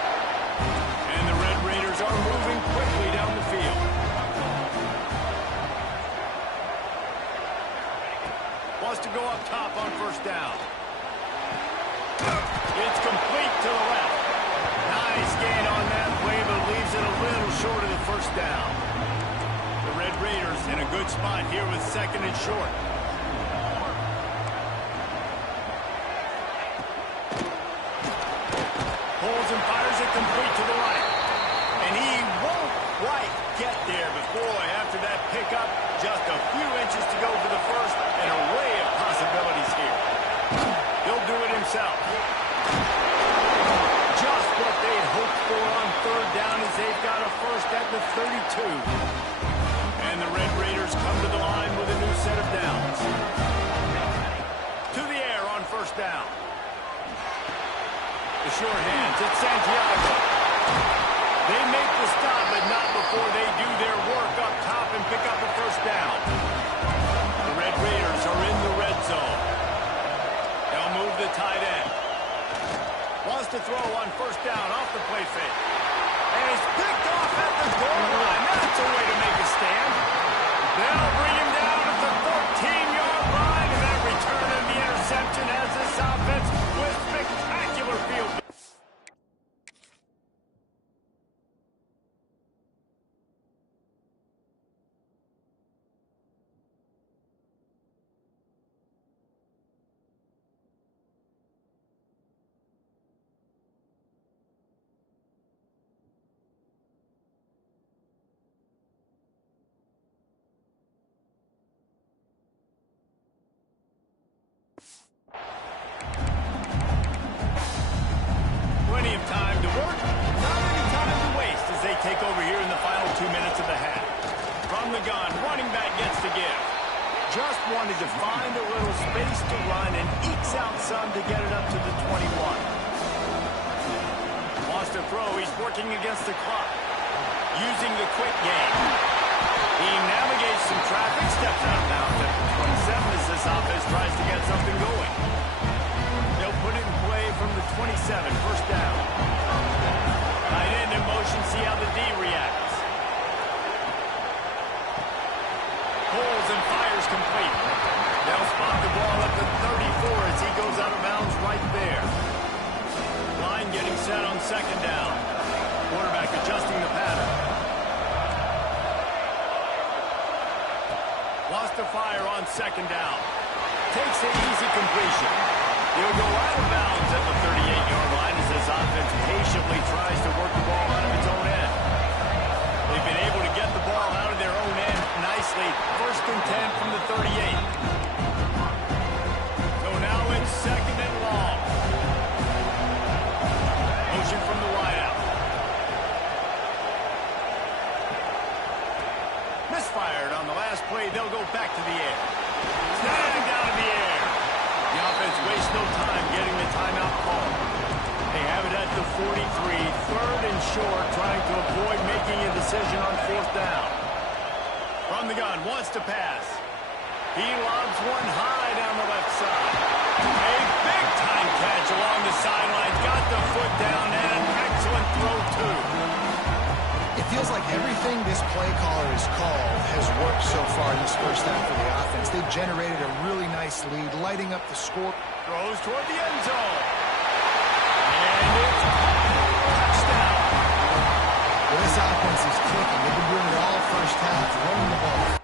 And the Red Raiders are moving quickly down the field. Wants to go up top on first down. It's complete to the left. Nice gain on that play, but leaves it a little short of the first down. The Red Raiders in a good spot here with 2nd and short. Pulls and fires it complete to the right. And he won't quite get there, but boy, after that pickup, just a few inches to go for the first, an array of possibilities here. He'll do it himself. Just what they'd hoped for on 3rd down as they've got a first at the 32. And the Red Raiders come to the line with a new set of downs. To the air on first down. The short hands, it's Santiago. They make the stop, but not before they do their work up top and pick up a first down. The Red Raiders are in the red zone. They'll move the tight end. Wants to throw on first down off the play fake. And he's picked off at the goal line. That's a way to make a stand. They'll bring him down at the 14-yard line, and that return of the interception has this offense with spectacular field. Plenty of time to work, not any time to waste as they take over here in the final 2 minutes of the half. From the gun, running back gets to give. Just wanted to find a little space to run and ekes out some to get it up to the 21. Wants to throw, he's working against the clock. Using the quick game. He navigates some traffic, steps out of bounds at the 27 as this offense tries to get something going. They'll put it in play from the 27, first down. Tight end in motion, see how the D reacts. Pulls and fires complete. They'll spot the ball at the 34 as second down. Quarterback adjusting the pattern. Wants to fire on second down. Takes an easy completion. He'll go out of bounds at the 38-yard line as his offense patiently tries to work the ball out of its own end. They've been able to get the ball out of their own end nicely. First and 10 from the 38. So now it's second and long. Motion from the wideout. Misfired on the last play. They'll go back to the air. Snagged out of the air. The offense wastes no time getting the timeout call. They have it at the 43, third and short, trying to avoid making a decision on fourth down. From the gun, wants to pass. He lobs one high down the left side. A big-time catch along the sidelines. Got the foot down and an excellent throw, too. It feels like everything this play caller has called has worked so far in this first half for the offense. They've generated a really nice lead, lighting up the score. Throws toward the end zone. And it's touchdown. Well, this offense is clicking. They've been doing it all first half, running the ball.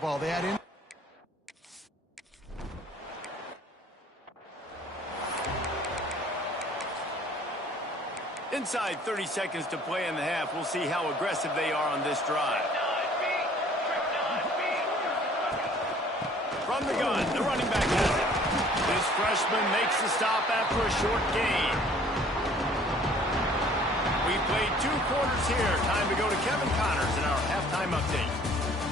Ball they had in. Inside 30 seconds to play in the half. We'll see how aggressive they are on this drive. From the gun, the running back has it. This freshman makes the stop after a short gain. We've played 2 quarters here. Time to go to Kevin Connors in our halftime update.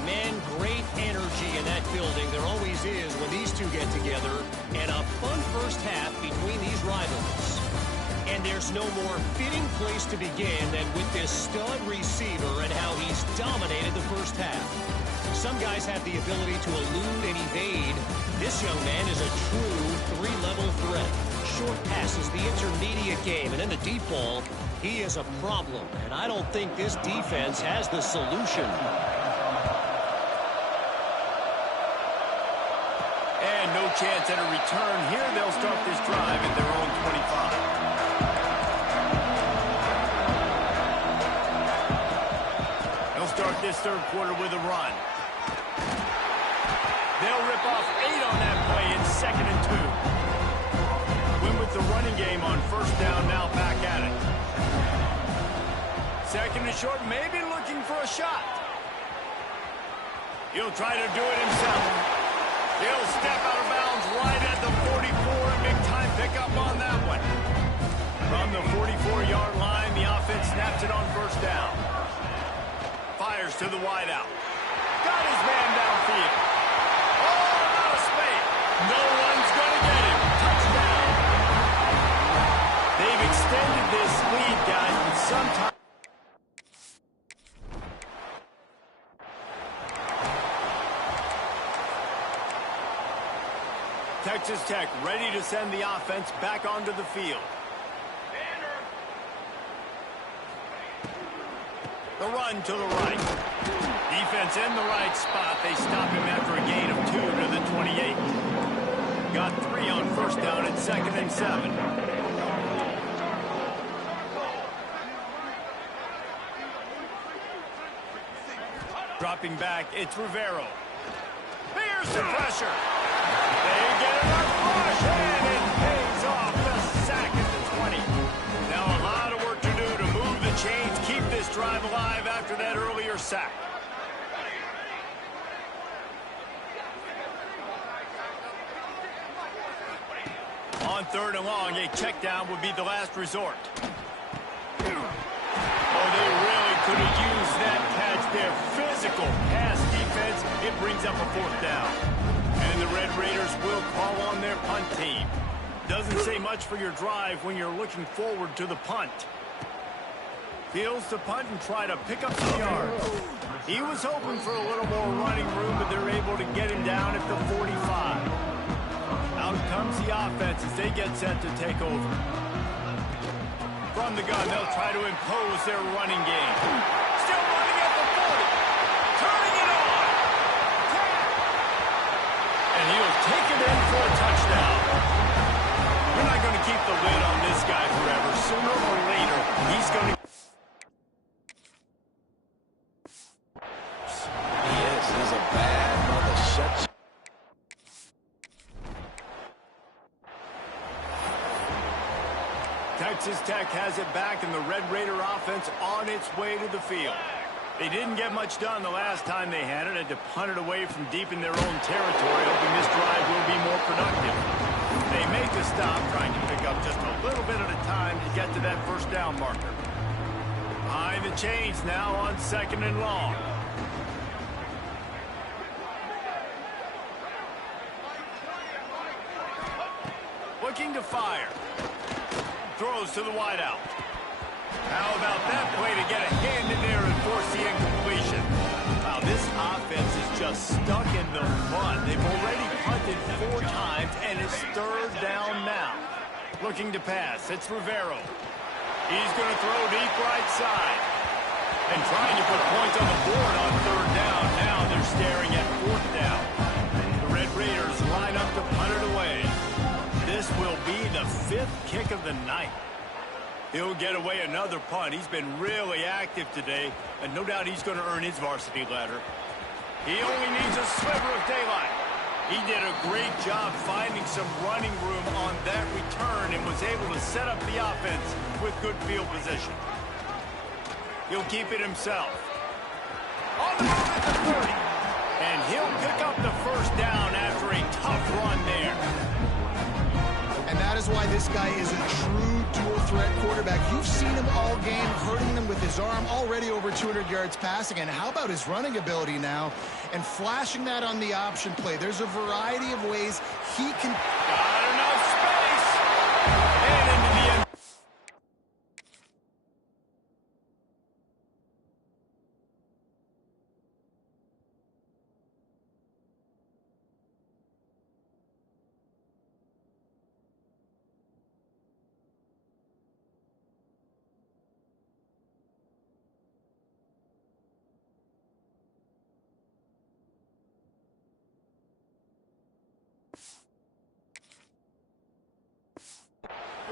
Man, great energy in that building. There always is when these two get together. And a fun first half between these rivals. And there's no more fitting place to begin than with this stud receiver and how he's dominated the first half. Some guys have the ability to elude and evade. This young man is a true 3-level threat. Short passes, the intermediate game, and in the deep ball, he is a problem. And I don't think this defense has the solution. And no chance at a return here. They'll start this drive at their own 25. Start this third quarter with a run. They'll rip off 8 on that play in 2nd and 2. Win with the running game on first down, now back at it. 2nd and short, maybe looking for a shot. He'll try to do it himself. He'll step out of bounds right at the 44, and big time pickup on that one. From the 44-yard line, the offense snaps it on first down. Fires to the wideout. Got his man downfield. Oh, out of space. No one's going to get him. Touchdown. Texas Tech ready to send the offense back onto the field. The run to the right. Defense in the right spot. They stop him after a gain of 2 to the 28. Got 3 on first down at 2nd and 7. Dropping back, it's Rivero. Here's the pressure. They get enough rush, and it pays off. The sack at the 20. Now a lot of work to do to move the chains, keep this drive alive after that earlier sack. On 3rd and long, a check down would be the last resort. Oh, they really could have used that catch there. Physical pass defense. It brings up a 4th down. And the Red Raiders will call on their punt team. Doesn't say much for your drive when you're looking forward to the punt. Fields to punt and try to pick up some yards. He was hoping for a little more running room, but they're able to get him down at the 45. Out comes the offense as they get set to take over. From the gun, they'll try to impose their running game. Still running at the 40. Turning it on. And he'll take it in for a touchdown. We're not going to keep the lid on this guy forever. Sooner or later, he's going to... He's a bad mother. Shut. Texas Tech has it back, and the Red Raider offense on its way to the field. They didn't get much done the last time they had it. Had to punt it away from deep in their own territory, hoping this drive will be more productive. They make the stop, trying to pick up just a little bit at a time to get to that 1st down marker. Behind the chains now on 2nd and long. Looking to fire. Throws to the wideout. How about that play to get a hand in there and force the incompletion? Wow, this offense is just stuck in the mud. They've already punted 4 times, and it's 3rd down now. Looking to pass. It's Rivero. He's going to throw deep right side. And trying to put points on the board on 3rd down. Now they're staring at 4th down. The Red Raiders line up to punt it away. This will be the 5th kick of the night. He'll get away another punt. He's been really active today, and no doubt he's going to earn his varsity ladder. He only needs a sliver of daylight. He did a great job finding some running room on that return and was able to set up the offense with good field position. He'll keep it himself. On the move at the 30. And he'll pick up the 1st down after a tough run there. And that is why this guy is a true dual-threat quarterback. You've seen him all game, hurting them with his arm, already over 200 yards passing. And how about his running ability now? And flashing that on the option play. There's a variety of ways he can... Got enough space! And into the end.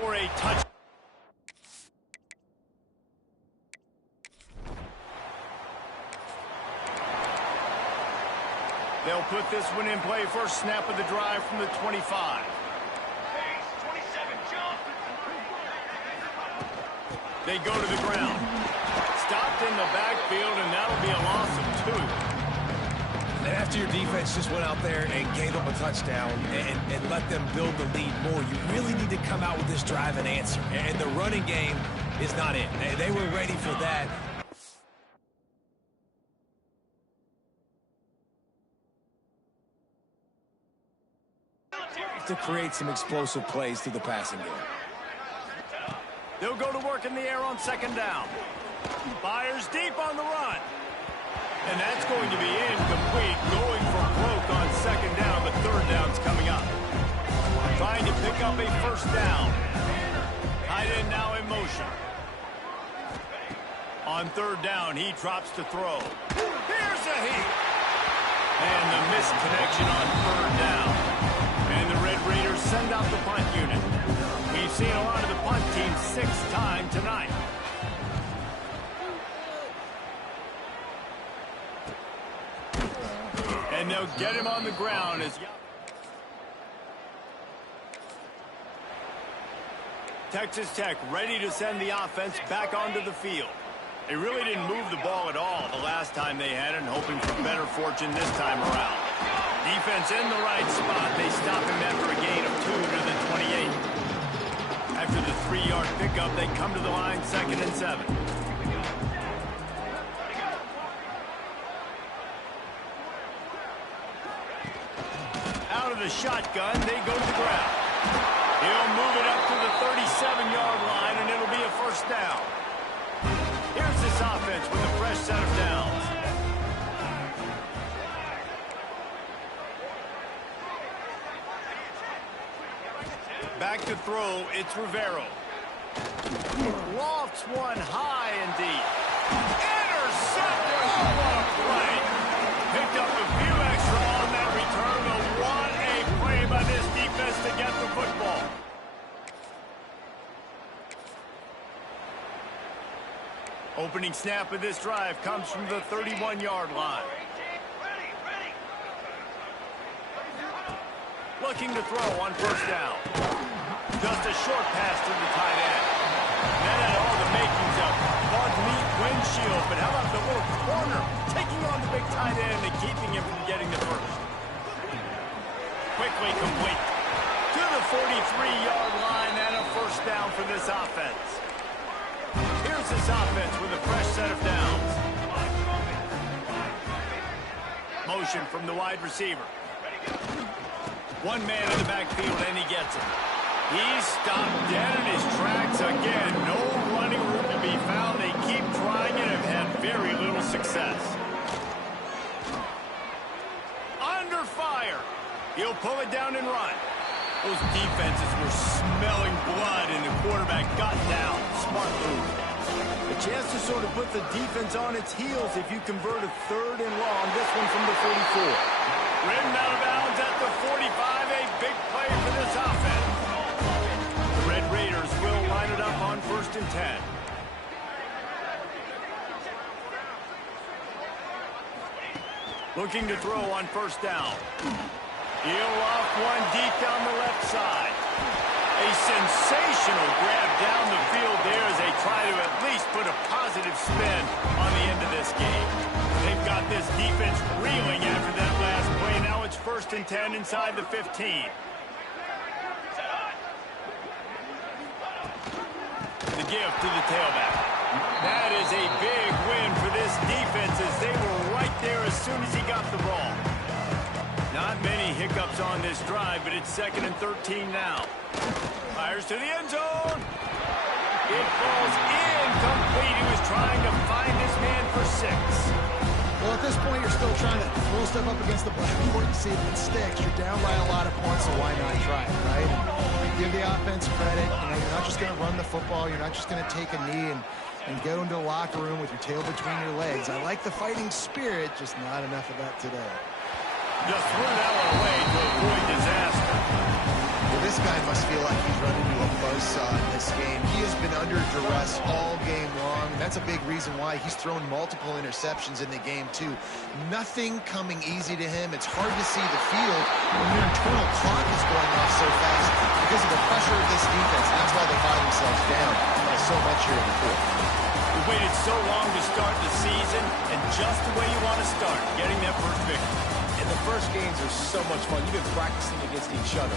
For a touch. They'll put this one in play. First snap of the drive from the 25. They go to the ground. Stopped in the backfield, and that'll be a loss of 2. And after your defense just went out there and gave them a touchdown and let them build the lead more, you really need to come out with this drive and answer. And the running game is not it. They were ready for that. To create some explosive plays through the passing game. They'll go to work in the air on 2nd down. Fires deep on the run. And that's going to be incomplete. Going for broke on 2nd down, but 3rd down's coming up. to pick up a first down. Tight end now in motion. On third down, he drops to throw. Here's a heat. And the missed connection on third down. And the Red Raiders send out the punt unit. We've seen a lot of the punt team 6 times tonight. And they'll get him on the ground as Texas Tech ready to send the offense back onto the field. They really didn't move the ball at all the last time they had it, and hoping for better fortune this time around. Defense in the right spot. They stop him after a gain of 2 to the 28. After the 3-yard pickup, they come to the line 2nd and 7. Out of the shotgun, they go to the ground. He'll move it up to the 37-yard line, and it'll be a first down. Here's this offense with a fresh set of downs. Back to throw, it's Rivero. Lofts one high and deep. Intercepted! What a play! Picked up a few extra on that return, but what a play by this defense to get the football. Opening snap of this drive comes from the 31-yard line. Looking to throw on first down. Just a short pass to the tight end. That had all the makings of bug meat windshield, but how about the little corner taking on the big tight end and keeping him from getting the first? Quickly complete. To the 43-yard line and a first down for this offense. Here's this offense with a fresh set of downs. Motion from the wide receiver. One man in the backfield, and he gets it. He's stopped dead in his tracks again. No running room to be found. They keep trying it and have had very little success. Under fire. He'll pull it down and run. Those defenses were smelling blood, and the quarterback got down. Smart move. A chance to sort of put the defense on its heels if you convert a 3rd and long. This one from the 44. Ridden out of bounds at the 45. A big play for this offense. The Red Raiders will line it up on 1st and 10. Looking to throw on first down. He'll loft one deep down the left side. A sensational grab down the field there as they try to at least put a positive spin on the end of this game. They've got this defense reeling after that last play. Now it's 1st and 10 inside the 15. The give to the tailback. That is a big win for this defense as they were right there as soon as he got the ball. Not many hiccups on this drive, but it's 2nd and 13 now. Fires to the end zone. It falls incomplete. He was trying to find his man for 6. Well, at this point, you're still trying to throw stuff up against the blackboard and see if it sticks. You're down by a lot of points, so why not try it, right? And give the offense credit. You know, you're not just going to run the football. You're not just going to take a knee and go into the locker room with your tail between your legs. I like the fighting spirit, just not enough of that today. Just threw that one away to avoid disaster. Well, this guy must feel like he's run into a buzzsaw in this game. He has been under duress all game long. That's a big reason why he's thrown multiple interceptions in the game, too. Nothing coming easy to him. It's hard to see the field when your internal clock is going off so fast because of the pressure of this defense. That's why they find themselves down so much here in the fourth. We waited so long to start the season, and just the way you want to start, getting that first victory. And the first games are so much fun. You've been practicing against each other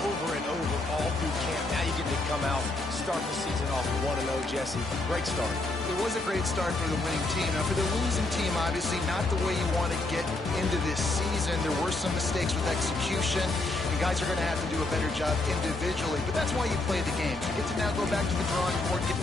over and over all through camp. Now you get to come out, start the season off 1-0, Jesse. Great start. It was a great start for the winning team. Now, for the losing team, obviously not the way you want to get into this season. There were some mistakes with execution. The guys are going to have to do a better job individually. But that's why you play the game. You get to now go back to the drawing board, get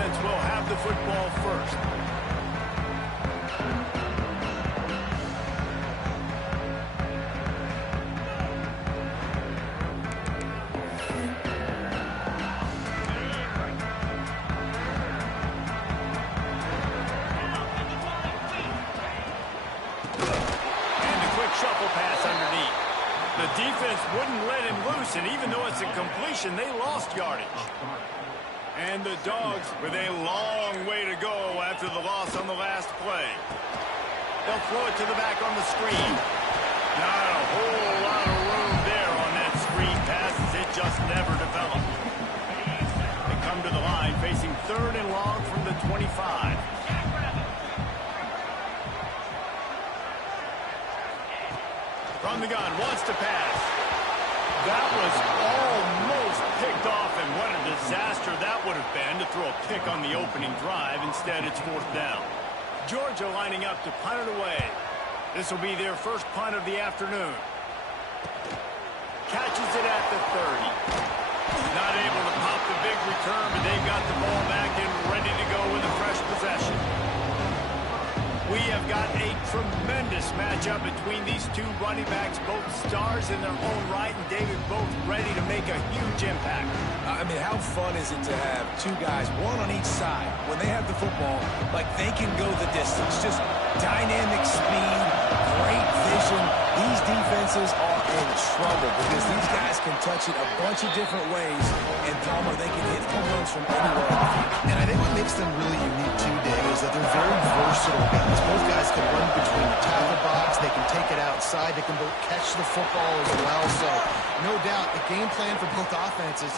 offense will have the football first. Shuffle pass underneath. The defense wouldn't let him loose, and even though it's a completion, they lost yardage. And the Dogs with a long way to go after the loss on the last play. They'll throw it to the back on the screen. Not a whole lot of room there on that screen pass, as it just never developed. They come to the line facing 3rd and long from the 25. From the gun, wants to pass. That was almost picked off, and what a disaster that would have been to throw a pick on the opening drive. Instead, it's 4th down. Georgia lining up to punt it away. This will be their first punt of the afternoon. Catches it at the 30. Not able to pop the big return, but they've got the ball back and ready to go with a fresh possession. We have got a tremendous matchup between these two running backs, both stars in their own right, and David, both ready to make a huge impact. I mean, how fun is it to have two guys, one on each side, when they have the football, like they can go the distance. Just dynamic speed, great vision. These defenses are in trouble because these guys can touch it a bunch of different ways, and Palmer, they can hit home runs from anywhere. And I think what makes them really unique too, Dave, is that they're very versatile guys. Both guys can run between the tackle box. They can take it outside. They can both catch the football as well. So, no doubt, the game plan for both offenses,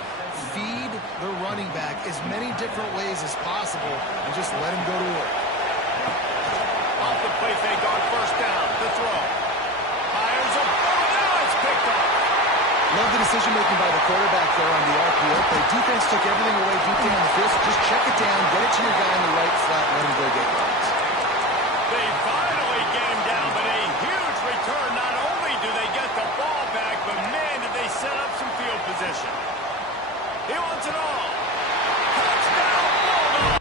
feed the running back as many different ways as possible and just let him go to work. Off the play fake on 1st down. The throw. Fires a ball. Now it's picked off. Love the decision-making by the quarterback there on the RPO play. Defense took everything away deep down the field. So just check it down, get it to your guy in the right flat, let him go get yards. They finally get him down, but a huge return. Not only do they get the ball back, but man, did they set up some field position. He wants it all. Touchdown, Bulldogs!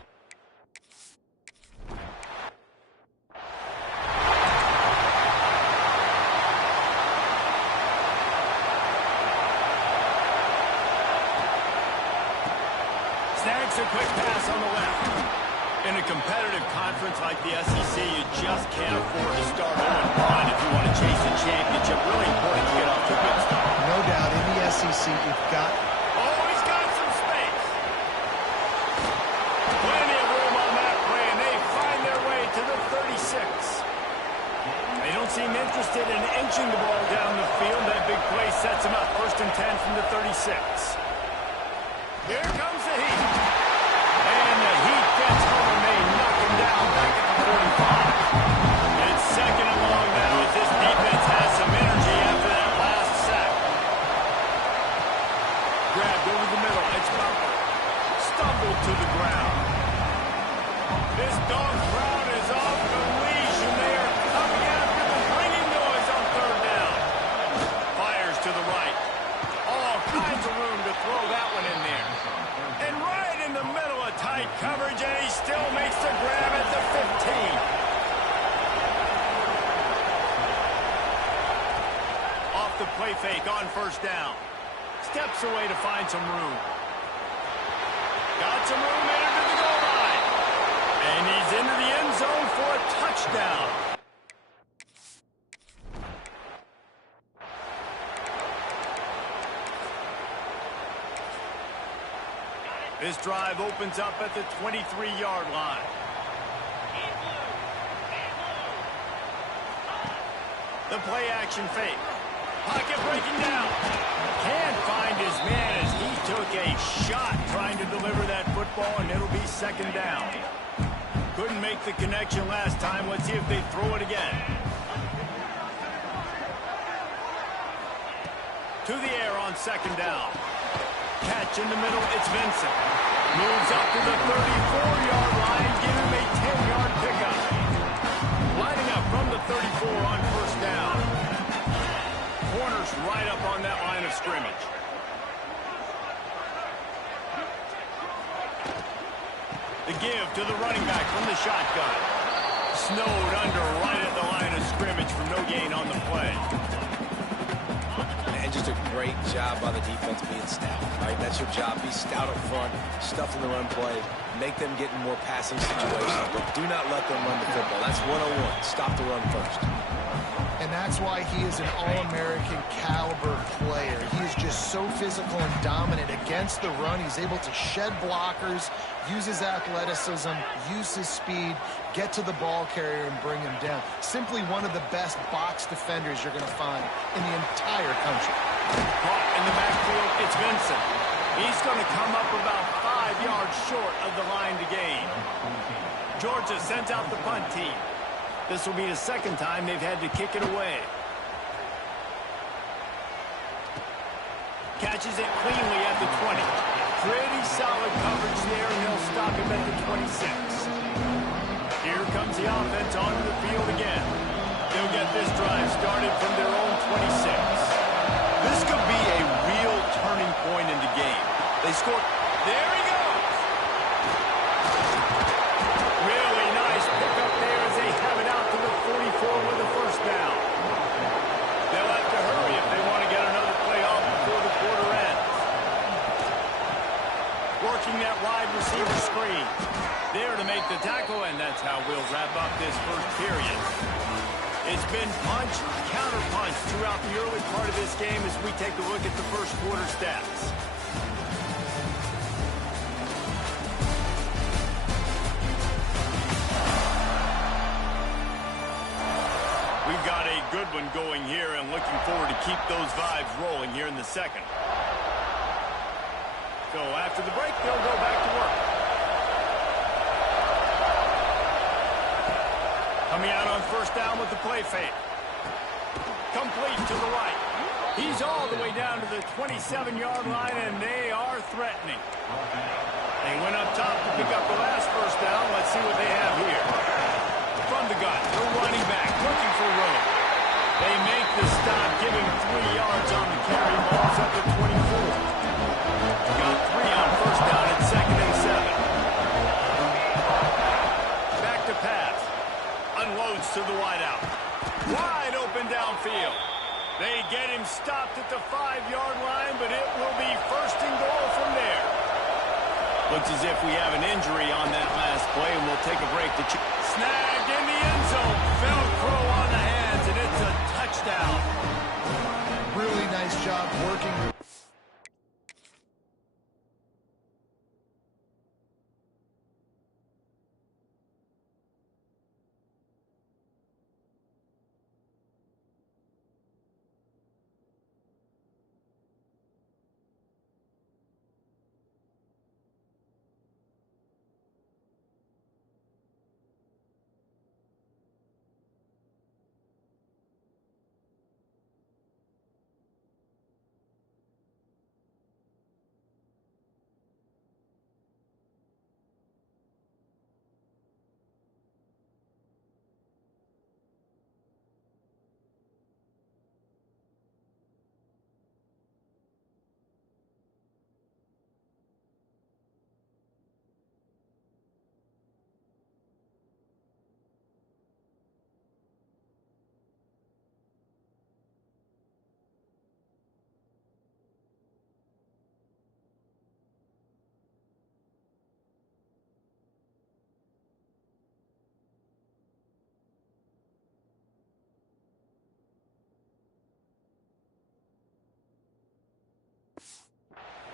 Snags a quick pass on the left. In a competitive conference like the SEC, you just can't afford to start 0-1 if you want to chase a championship. Really important to get off to a good start. No doubt, in the SEC, you've got... Oh, he's got some space. Plenty of room on that play, and they find their way to the 36. They don't seem interested in inching the ball down the field. That big play sets them up. 1st and 10 from the 36. Here comes the Heat. And the Heat gets home, and they knock him down back at the 45. It's 2nd and long now as this defense has some energy after that last sack. Grabbed over the middle. It's Butler. Stumbled to the ground. This dog crowd is off the leash, and they are coming after the ringing noise on 3rd down. Fires to the right. All kinds of room to throw that one in there. And right in the middle of tight coverage, and he still makes the grab at the 15. Off the play fake on 1st down. Steps away to find some room. Got some room into the goal line. And he's into the end zone for a touchdown. This drive opens up at the 23-yard line. The play action fake. Pocket breaking down. Can't find his man as he took a shot trying to deliver that football, and it'll be 2nd down. Couldn't make the connection last time. Let's see if they throw it again. To the air on 2nd down. Catch in the middle, it's Vincent. Moves up to the 34-yard line, give him a 10-yard pickup. Lining up from the 34 on 1st down. Corners right up on that line of scrimmage. The give to the running back from the shotgun. Snowed under right at the line of scrimmage for no gain on the play. And just a great job by the defense being stout, right? That's your job. Be stout up front, stuff in the run play, make them get in more passing situations, but do not let them run the football. That's 101. Stop the run first. And that's why he is an All-American caliber player. He is just so physical and dominant against the run. He's able to shed blockers, use his athleticism, use his speed, get to the ball carrier and bring him down. Simply one of the best box defenders you're going to find in the entire country. Caught in the backfield, it's Vincent. He's going to come up about 5 yards short of the line to gain. Georgia sends out the punt team. This will be the second time they've had to kick it away. Catches it cleanly at the 20. Pretty solid coverage there, and they'll stop him at the 26. Here comes the offense onto the field again. They'll get this drive started from their own 26. This could be a real turning point in the game. They scored. There he goes. Really nice pickup there as they have it out to the 44 with a first down. They'll have to hurry if they want to get another play off before the quarter ends. Working that wide receiver screen. There to make the tackle, and that's how we'll wrap up this first period. It's been punch, counter-punch throughout the early part of this game as we take a look at the first quarter stats. We've got a good one going here and looking forward to keep those vibes rolling here in the second. So after the break, they'll go back to work. Coming out on first down with the play fake. Complete to the right. He's all the way down to the 27-yard line, and they are threatening. They went up top to pick up the last first down. Let's see what they have here. From the gun, the running back looking for room. They make the stop, giving 3 yards on the carry. Ball's at the 24. Got 3 on first down at 2nd and 7. Back to pass. Unloads to the wideout. Wide open downfield. They get him stopped at the 5-yard line, but it will be first and goal from there. Looks as if we have an injury on that last play, and we'll take a break to check. Snagged in the end zone. Velcro on the hands, and it's a touchdown. Really nice job working.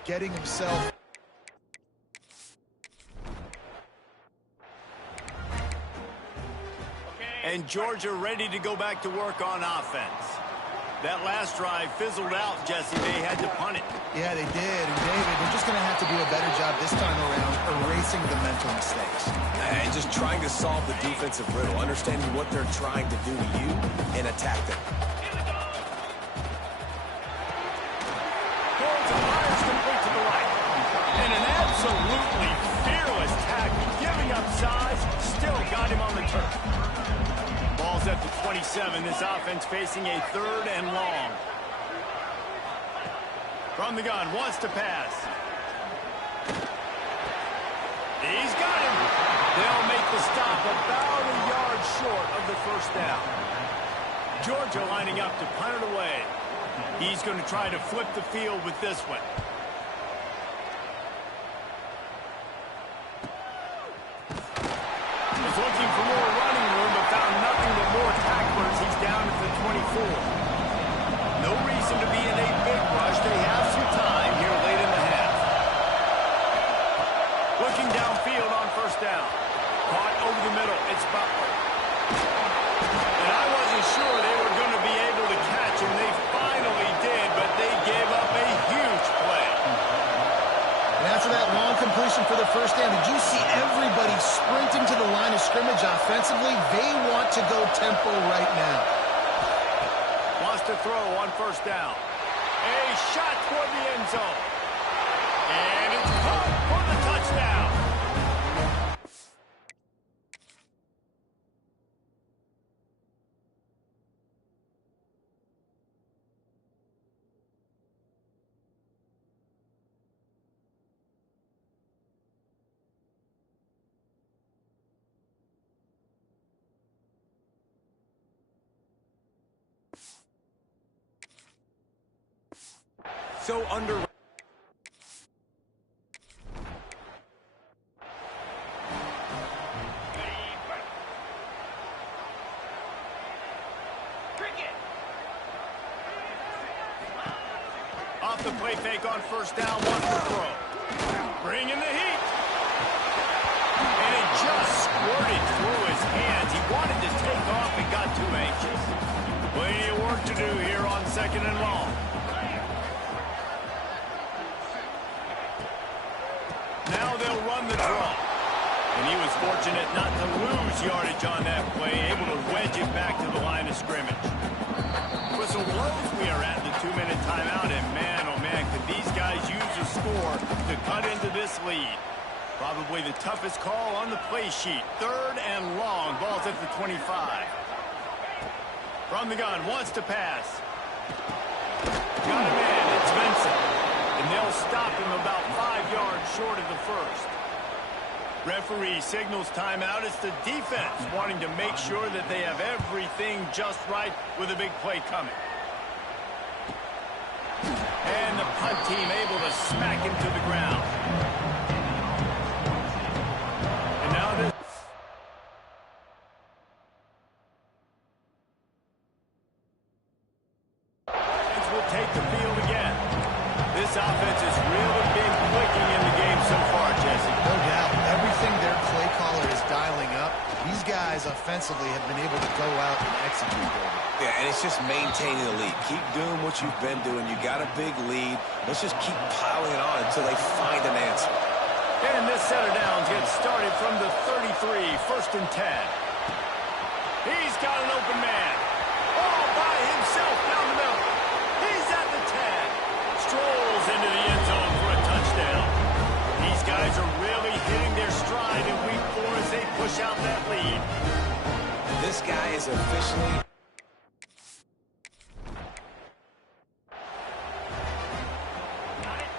Getting himself. And Georgia ready to go back to work on offense. That last drive fizzled out, Jesse. They had to punt it. Yeah, they did. And David, they're just going to have to do a better job this time around erasing the mental mistakes. And just trying to solve the defensive riddle, understanding what they're trying to do to you and attack them. Complete to the right. And an absolutely fearless tackle, giving up size, still got him on the turf. Ball's at the 27. This offense facing a 3rd and long. From the gun, wants to pass. He's got him. They'll make the stop about a yard short of the first down. Georgia lining up to punt it away. He's going to try to flip the field with this one. Was looking for more running room, but found nothing but more tacklers. He's down at the 24. No reason to be in a big rush. They have some time here late in the half. Looking downfield on first down. Caught over the middle. It's Butler. And I wasn't sure they were going to be able to catch him. They finally did, but they gave up a huge play. And after that long completion for the first down, did you see everybody sprinting to the line of scrimmage offensively? They want to go tempo right now. Wants to throw on first down. A shot toward the end zone. And it's caught for the touchdown. So under. Off the play fake on first down, wants to throw. Bring in the heat. And it just squirted through his hands. He wanted to take off and got too anxious. Plenty of work to do here on second and long. Now they'll run the draw. And he was fortunate not to lose yardage on that play, able to wedge it back to the line of scrimmage. Whistle blows, we are at the 2-minute timeout, and man, oh man, could these guys use a score to cut into this lead. Probably the toughest call on the play sheet. Third and long, ball's at the 25. From the gun, wants to pass. Got a man, it's Vincent. And they'll stop him about 5 yards short of the first. Referee signals timeout. It's the defense wanting to make sure that they have everything just right with a big play coming. And the punt team able to smack him to the ground. And now this... will take the field again. This offense has really been clicking in the game so far, Jesse. No doubt. Everything their play caller is dialing up, these guys offensively have been able to go out and execute. Yeah, and it's just maintaining the lead. Keep doing what you've been doing. You got a big lead. Let's just keep piling it on until they find an answer. And this set of downs gets started from the 33, first and 10. He's got an open man. All by himself down the middle. He's at the 10. Strolls into the end zone for a touchdown. These guys are really hitting their stride in week 4 as they push out that lead. This guy is officially...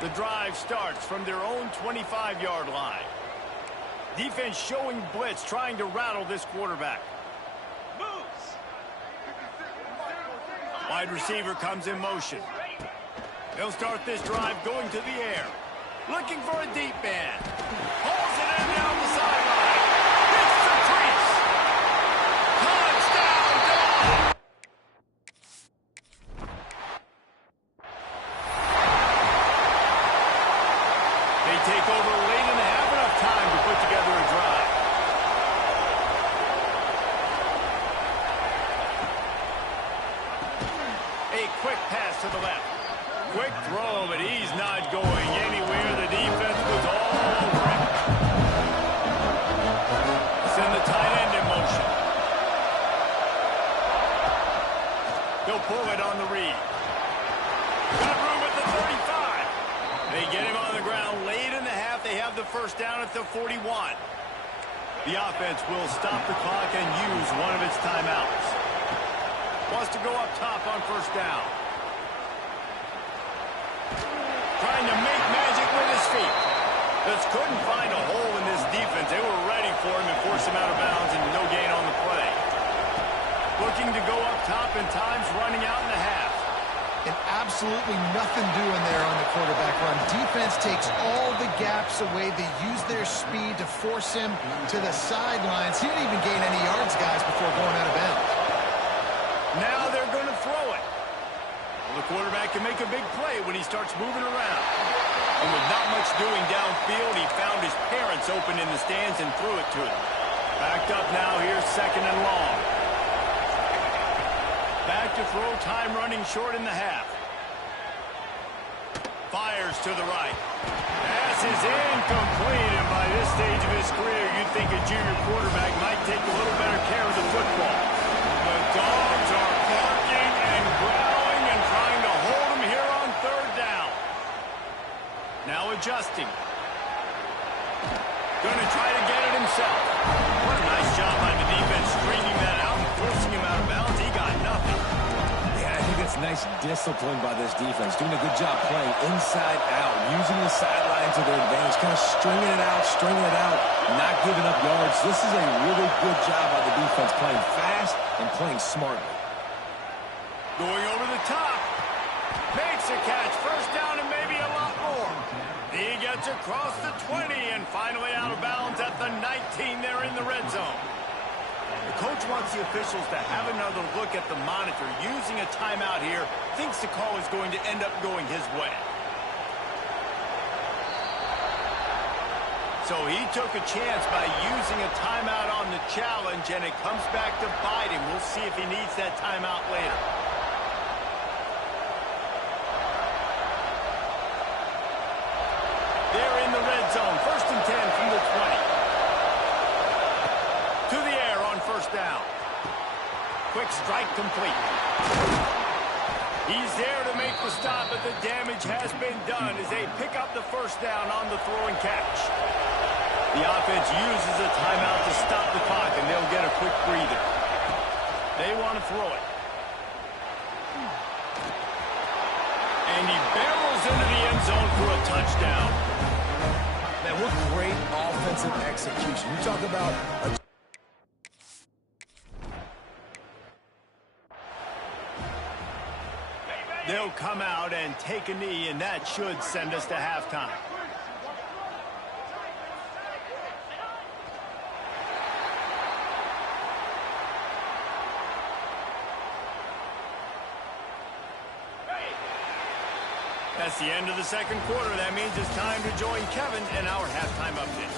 The drive starts from their own 25-yard line. Defense showing blitz, trying to rattle this quarterback. Moves. Wide receiver comes in motion. They'll start this drive going to the air. Looking for a deep man. Hauls it in down the sideline. Hits the crease. Touchdown, dog! They take over late in the half, enough time to put together a drive. A quick pass to the left. Quick throw, but he's not going anywhere. The defense was all over him. Send the tight end in motion. He'll pull it on the read. Got room at the 35. They get him on the ground late in the half. They have the first down at the 41. The offense will stop the clock and use one of its timeouts. Wants to go up top on first down. Trying to make magic with his feet. Just couldn't find a hole in this this defense, they were ready for him and force him out of bounds and no gain on the play. Looking to go up top and times running out in the half. And absolutely nothing doing there on the quarterback run. Defense takes all the gaps away. They use their speed to force him to the sidelines. He didn't even gain any yards, guys, before going out of bounds. Now they're going to throw it. Well, the quarterback can make a big play when he starts moving around. And with not much doing downfield, he found his parents open in the stands and threw it to them. Backed up now, here's 2nd and long. Back to throw, time running short in the half. Fires to the right. Pass is incomplete, and by this stage of his career, you'd think a junior quarterback might take a little better care of the football. The Dogs are barking and growling and trying to hold him here on 3rd down. Now adjusting. Going to try to get it himself. What a nice job by the defense stringing that out and forcing him out of bounds. He got nothing. Yeah, I think it's nice discipline by this defense. Doing a good job playing inside out, using the sideline to their advantage, kind of stringing it out, not giving up yards. This is a really good job by the defense, playing fast and playing smartly. Going over the top. Makes a catch. 1st down and maybe a lot more. He gets across the 20 and finally out of bounds at the 19 there in the red zone. The coach wants the officials to have another look at the monitor. Using a timeout here, thinks the call is going to end up going his way. So he took a chance by using a timeout on the challenge, and it comes back to bite him. We'll see if he needs that timeout later. They're in the red zone. 1st and 10 from the 20. To the air on 1st down. Quick strike complete. He's there to make the stop, but the damage has been done as they pick up the 1st down on the throw and catch. The offense uses a timeout to stop the clock, and they'll get a quick breather. They want to throw it. And he barrels into the end zone for a touchdown. Man, what great offensive execution. You talk about a They'll come out and take a knee, and that should send us to halftime. That's the end of the 2nd quarter. That means it's time to join Kevin in our halftime update.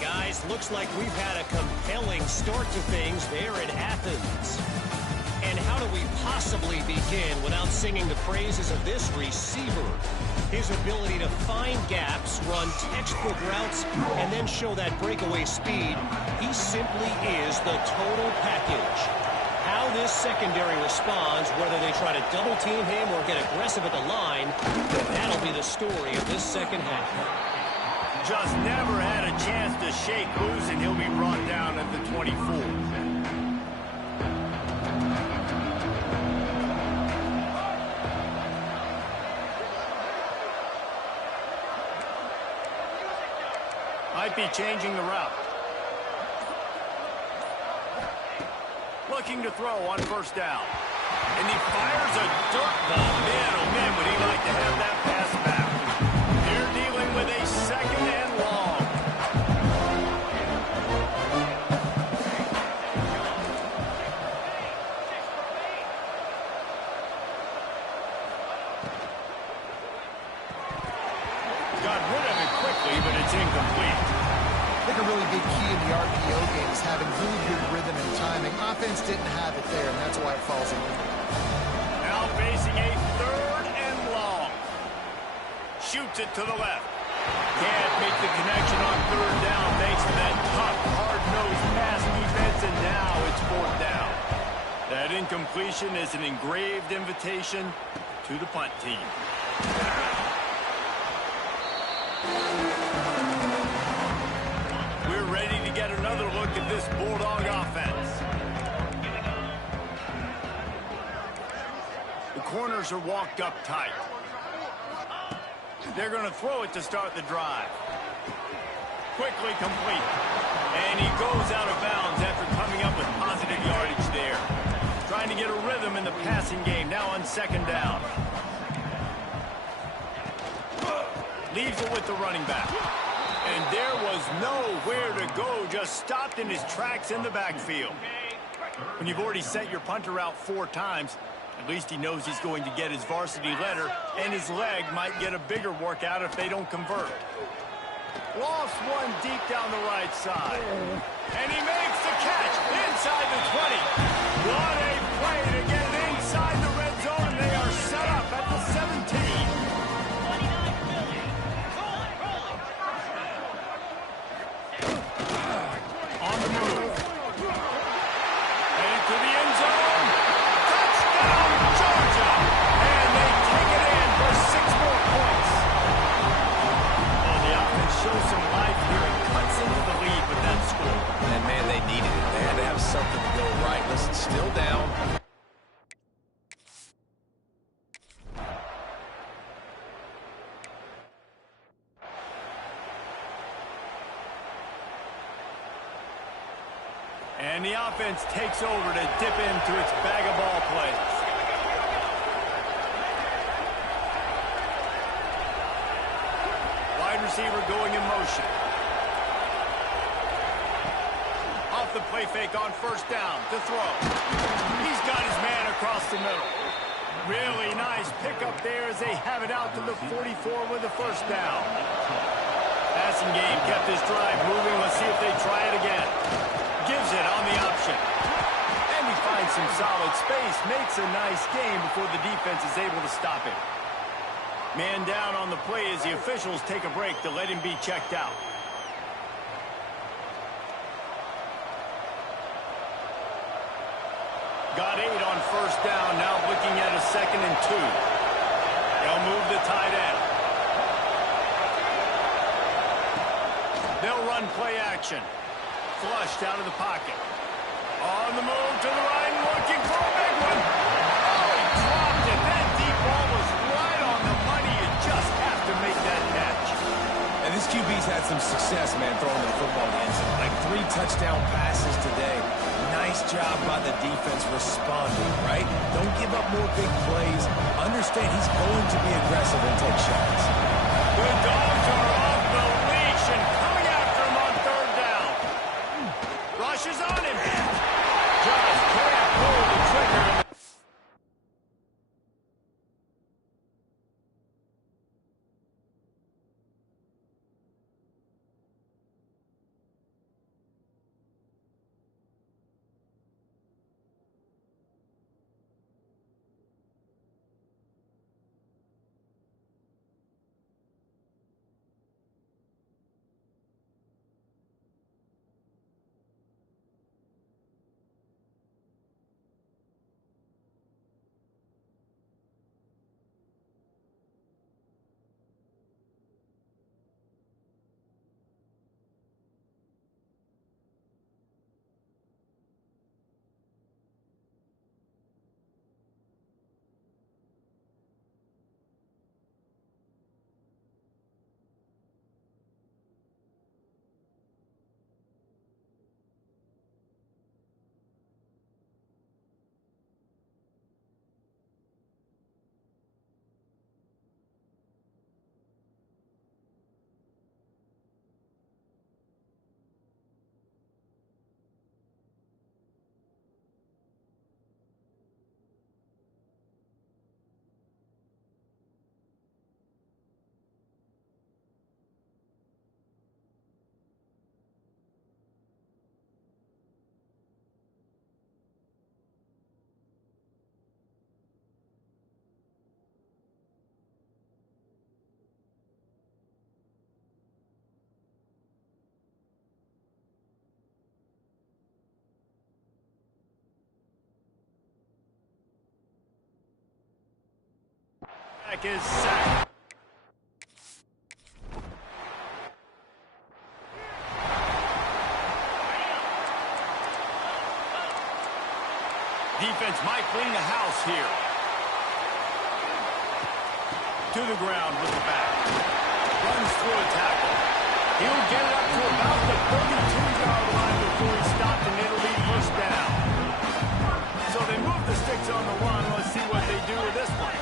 Guys, looks like we've had a compelling start to things there in Athens. And how do we possibly begin without singing the praises of this receiver? His ability to find gaps, run textbook routes, and then show that breakaway speed. He simply is the total package. How this secondary responds, whether they try to double-team him or get aggressive at the line, that'll be the story of this 2nd half. Just never had a chance to shake loose, and he'll be brought down at the 24. Might be changing the route. Looking to throw on 1st down. And he fires a dirt ball. Man, oh man, would he like to have that pass back. They're dealing with a 2nd and long. Got rid of it quickly, but it's incomplete. I think a really big key in the RPO game is having really good rhythm and timing. Offense didn't have it there, and that's why it falls in. Now facing a 3rd and long. Shoots it to the left. Can't make the connection on 3rd down thanks to that tough, hard-nosed pass defense, and now it's 4th down. That incompletion is an engraved invitation to the punt team. We're ready to get another look at this Bulldog offense. The corners are walked up tight. They're going to throw it to start the drive. quickly complete. And he goes out of bounds after coming up with positive yardage there. Trying to get a rhythm in the passing game now on second down. Leaves it with the running back. And there was nowhere to go, just stopped in his tracks in the backfield. When you've already sent your punter out 4 times, at least he knows he's going to get his varsity letter, and his leg might get a bigger workout if they don't convert. Lost one deep down the right side. And he makes the catch inside the 20. What a play to get it inside the red zone, and they are set up at the 17. On the move. And to the end zone. Touchdown, Georgia! And they take it in for 6 more points. Oh, the offense shows some life here and cuts into the lead with that score. And, man, they needed it. They had to have something to go right. Listen, still down. And the offense takes over to dip into its bag of ball plays. Wide receiver going in motion. Off the play fake on first down to throw. He's got his man across the middle. Really nice pickup there as they have it out to the 44 with the first down. Passing game kept his drive moving. Let's see if they try it again. Gives it on the option. And he finds some solid space. Makes a nice game before the defense is able to stop him. Man down on the play as the officials take a break to let him be checked out. Got 8 on first down. Now looking at a 2nd and 2. They'll move the tight end. They'll run play action. Flushed out of the pocket. On the move to the right, looking for a big one. Oh, he dropped it. That deep ball was right on the money. You just have to make that catch. And this QB's had some success, man, throwing the football in the end zone. Like 3 touchdown passes today. Nice job by the defense responding, right? Don't give up more big plays. Understand he's going to be aggressive and take shots. The Dogs are off the leash and coming after him on 3rd down. Rushes on him. Just can't pull the trigger. Is sacked. Defense might clean the house here. To the ground with the back. Runs through a tackle. He'll get it up to about the 32-yard line before he stopped, and it'll be first down. So they move the sticks on the run. Let's see what they do with this one.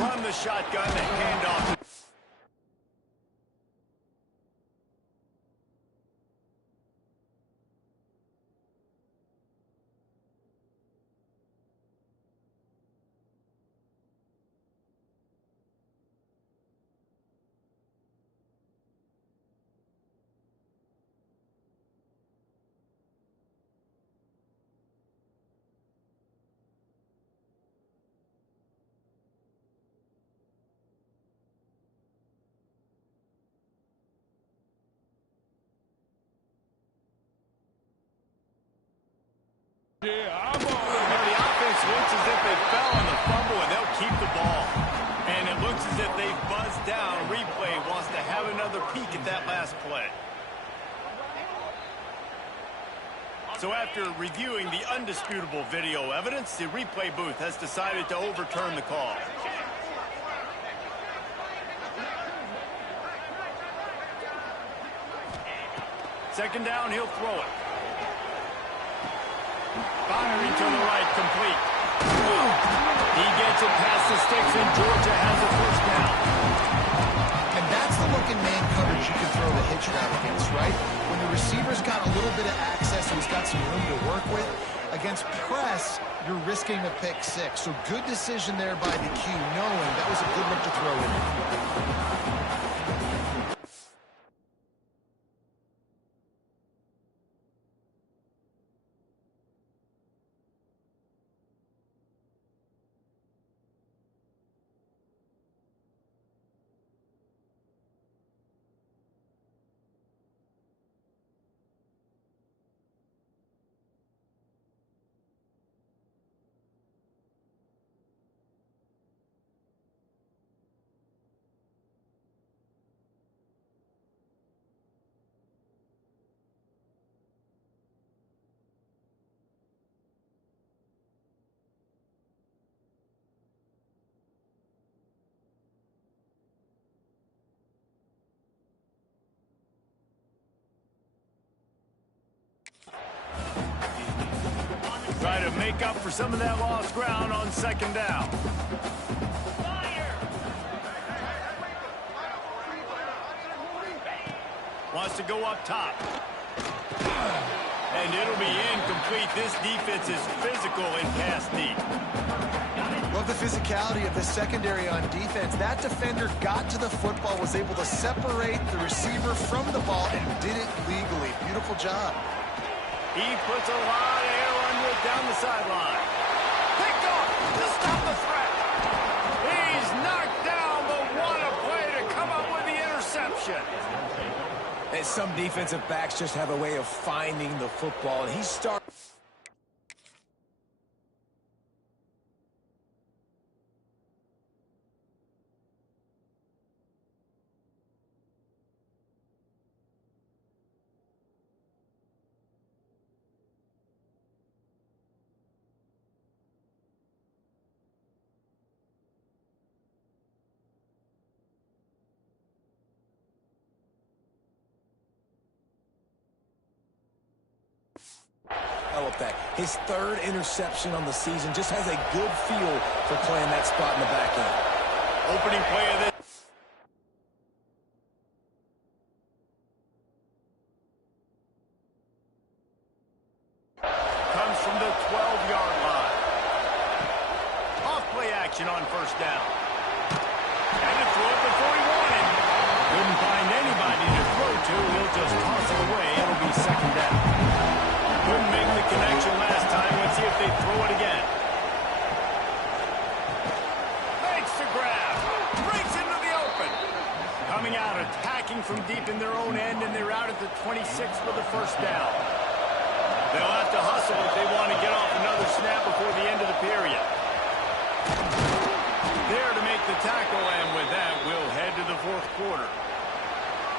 Run the shotgun, the handoff. The offense looks as if they fell on the fumble, and they'll keep the ball. And it looks as if they buzzed down. Replay wants to have another peek at that last play. So after reviewing the undisputable video evidence, the replay booth has decided to overturn the call. Second down, he'll throw it. Firing to the right, complete. He gets it past the sticks, and Georgia has a first down. And that's the look in man coverage you can throw the hitch route against, right? When the receiver's got a little bit of access and he's got some room to work with. Against press, you're risking a pick six. So good decision there by the Q, knowing that was a good look to throw in. Try to make up for some of that lost ground on second down. Wants to go up top. And it'll be incomplete. This defense is physical in pass deep. Love the physicality of the secondary on defense. That defender got to the football, was able to separate the receiver from the ball, and did it legally. Beautiful job. He puts a lot of air under it down the sideline. Picked off to stop the threat. He's knocked down, but what a play to come up with the interception. And some defensive backs just have a way of finding the football, and he starts. That. His third interception on the season, just has a good feel for playing that spot in the back end. Opening play of this. Comes from the 12-yard line. Off play action on first down. Had to throw it before he wanted. Couldn't find anybody to throw to. He'll just toss it away. It'll be second down. Couldn't make the connection last time. Let's see if they throw it again. Makes the grab. Breaks into the open. Coming out, attacking from deep in their own end, and they're out at the 26 for the first down. They'll have to hustle if they want to get off another snap before the end of the period. There to make the tackle, and with that, we'll head to the fourth quarter.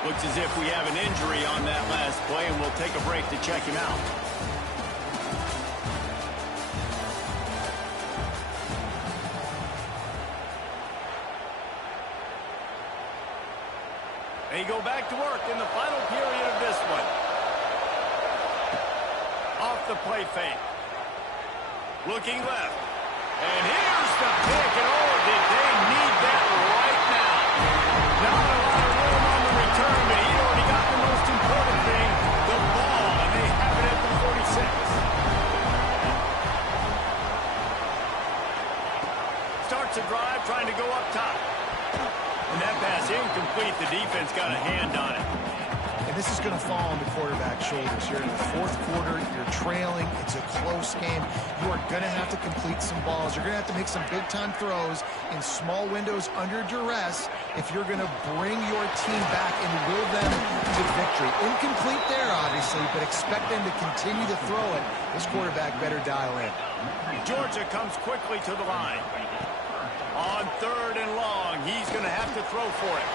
Looks as if we have an injury on that last play, and we'll take a break to check him out. go back to work in the final period of this one. Off the play fake. Looking left. And here's the pick. And oh, did they need that right now. Not a lot of room on the return, but he already got the most important thing, the ball. And they have it at the 46. Starts a drive, trying to go up top. And that pass incomplete. The defense got a hand on it. And this is going to fall on the quarterback's shoulders. You're in the fourth quarter. You're trailing. It's a close game. You are going to have to complete some balls. You're going to have to make some big-time throws in small windows under duress if you're going to bring your team back and will them to victory. Incomplete there, obviously, but expect them to continue to throw it. This quarterback better dial in. Georgia comes quickly to the line. On 3rd and long, he's going to have to throw for it.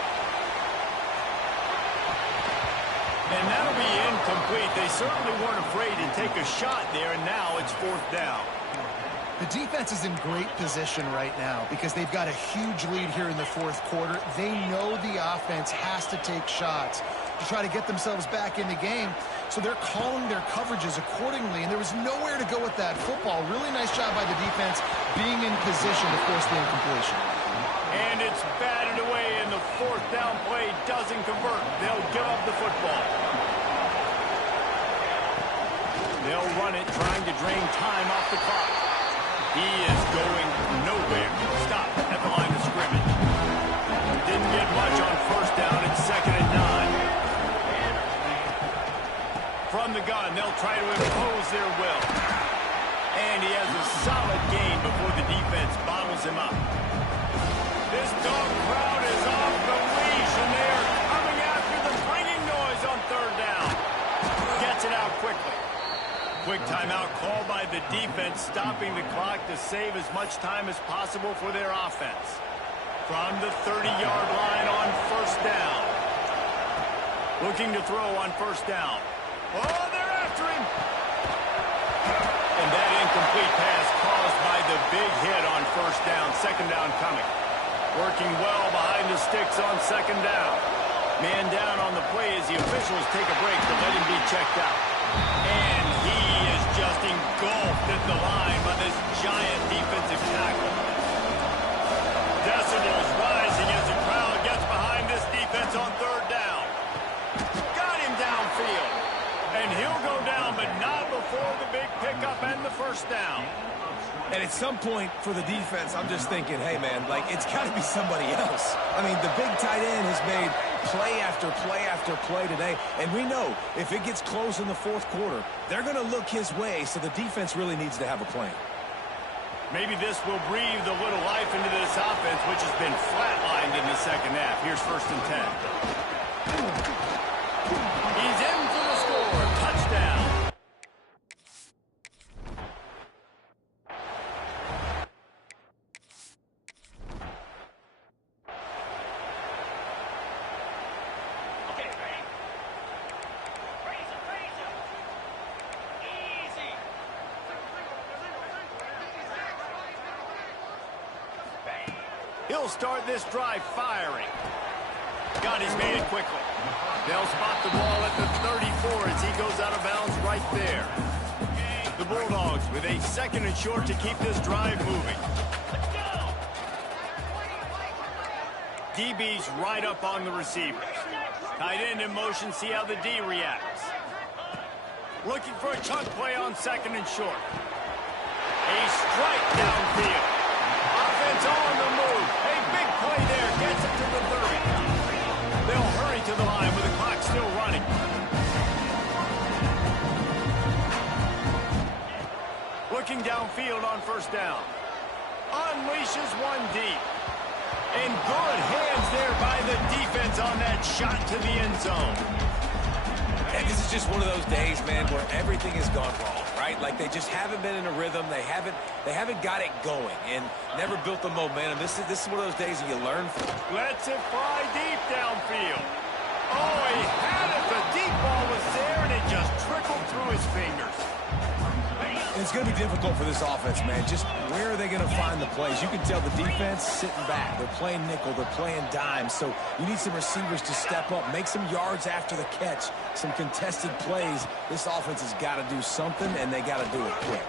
And that'll be incomplete. They certainly weren't afraid to take a shot there, and now it's 4th down. The defense is in great position right now because they've got a huge lead here in the fourth quarter. They know the offense has to take shots to try to get themselves back in the game, so they're calling their coverages accordingly, and there was nowhere to go with that football. Really nice job by the defense being in position to force the incompletion. And it's batted away, and the 4th down play doesn't convert. They'll give up the football. They'll run it, trying to drain time off the clock. He is going nowhere. Stop at the line of scrimmage. Didn't get much on 1st down. It's 2nd and 9. From the gun, they'll try to impose their will. And he has a solid gain before the defense bottles him up. This dog crowd is off the leash, and they are coming after the ringing noise on 3rd down. Gets it out quickly. Quick timeout called by the defense, stopping the clock to save as much time as possible for their offense. From the 30-yard line on 1st down. Looking to throw on 1st down. Oh, they're after him. And that incomplete pass caused by the big hit on 1st down. 2nd down coming. Working well behind the sticks on 2nd down. Man down on the play as the officials take a break to let him be checked out. And he is just engulfed at the line by this giant defensive tackle. Decibels rising as the crowd gets behind this defense on 3rd down. Got him downfield. And he'll go down, but not before the big pickup and the 1st down. And at some point for the defense, I'm just thinking, hey, man, like, it's got to be somebody else. I mean, the big tight end has made play after play after play today. And we know if it gets close in the 4th quarter, they're going to look his way, so the defense really needs to have a plan. Maybe this will breathe a little life into this offense, which has been flatlined in the 2nd half. Here's 1st and 10. He's in for the score. Touchdown. He'll start this drive firing. Got his man quickly. They'll spot the ball at the 34 as he goes out of bounds right there. The Bulldogs with a 2nd and short to keep this drive moving. DB's right up on the receivers. Tight end in motion, see how the D reacts. Looking for a chunk play on 2nd and short. A strike downfield. Offense on the move. A big play there. Gets it to the 30. They'll hurry to the line with the clock still running. Looking downfield on 1st down. Unleashes one deep. And good hands there by the defense on that shot to the end zone. And this is just one of those days, man, where everything has gone wrong, right? Like they just haven't been in a rhythm. They haven't got it going and never built the momentum. This is one of those days that you learn from. Lets it fly deep downfield. Oh, he had it. The deep ball was there, and it just trickled through his fingers. And it's going to be difficult for this offense, man. Just where are they going to find the plays? You can tell the defense sitting back. They're playing nickel. They're playing dime. So you need some receivers to step up, make some yards after the catch, some contested plays. This offense has got to do something, and they got to do it quick.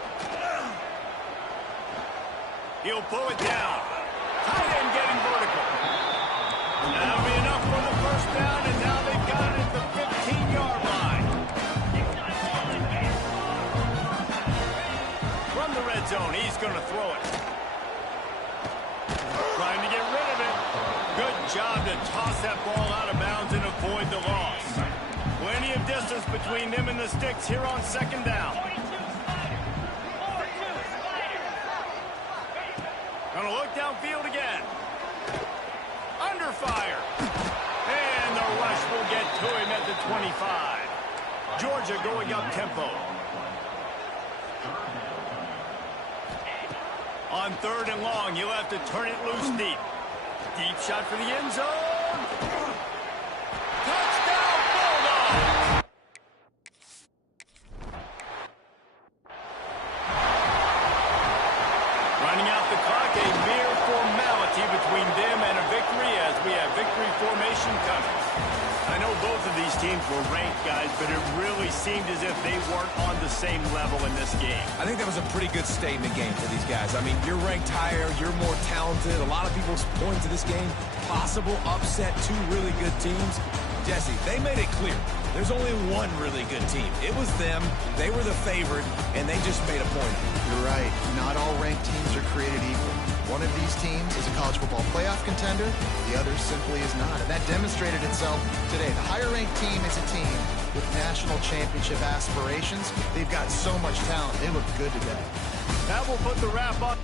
He'll pull it down. Tight end getting vertical. That'll be enough for the first down, and now they've got it at the 15-yard line. From the red zone, he's going to throw it. Trying to get rid of it. Good job to toss that ball out of bounds and avoid the loss. Plenty of distance between them and the sticks here on second down. Gonna look downfield again. Under fire. And the rush will get to him at the 25. Georgia going up tempo. On third and long, you'll have to turn it loose deep. Deep shot for the end zone. Touchdown, Bulldogs! Running out the clock, a mere formality between them and a victory as we have victory formation coming. I know both of these teams were ranked, guys, but it really seemed as if they weren't on the same level in this game. I think that was a pretty good statement game for these guys. I mean, you're ranked higher, you're more talented. A lot of people point to this game, possible upset, two really good teams. Jesse, they made it clear. There's only one really good team. It was them. They were the favorite, and they just made a point. You're right. Not all ranked teams are created equal. One of these teams is a college football playoff contender. The other simply is not. And that demonstrated itself today. The higher-ranked team is a team with national championship aspirations. They've got so much talent. They look good today. That will put the wrap on.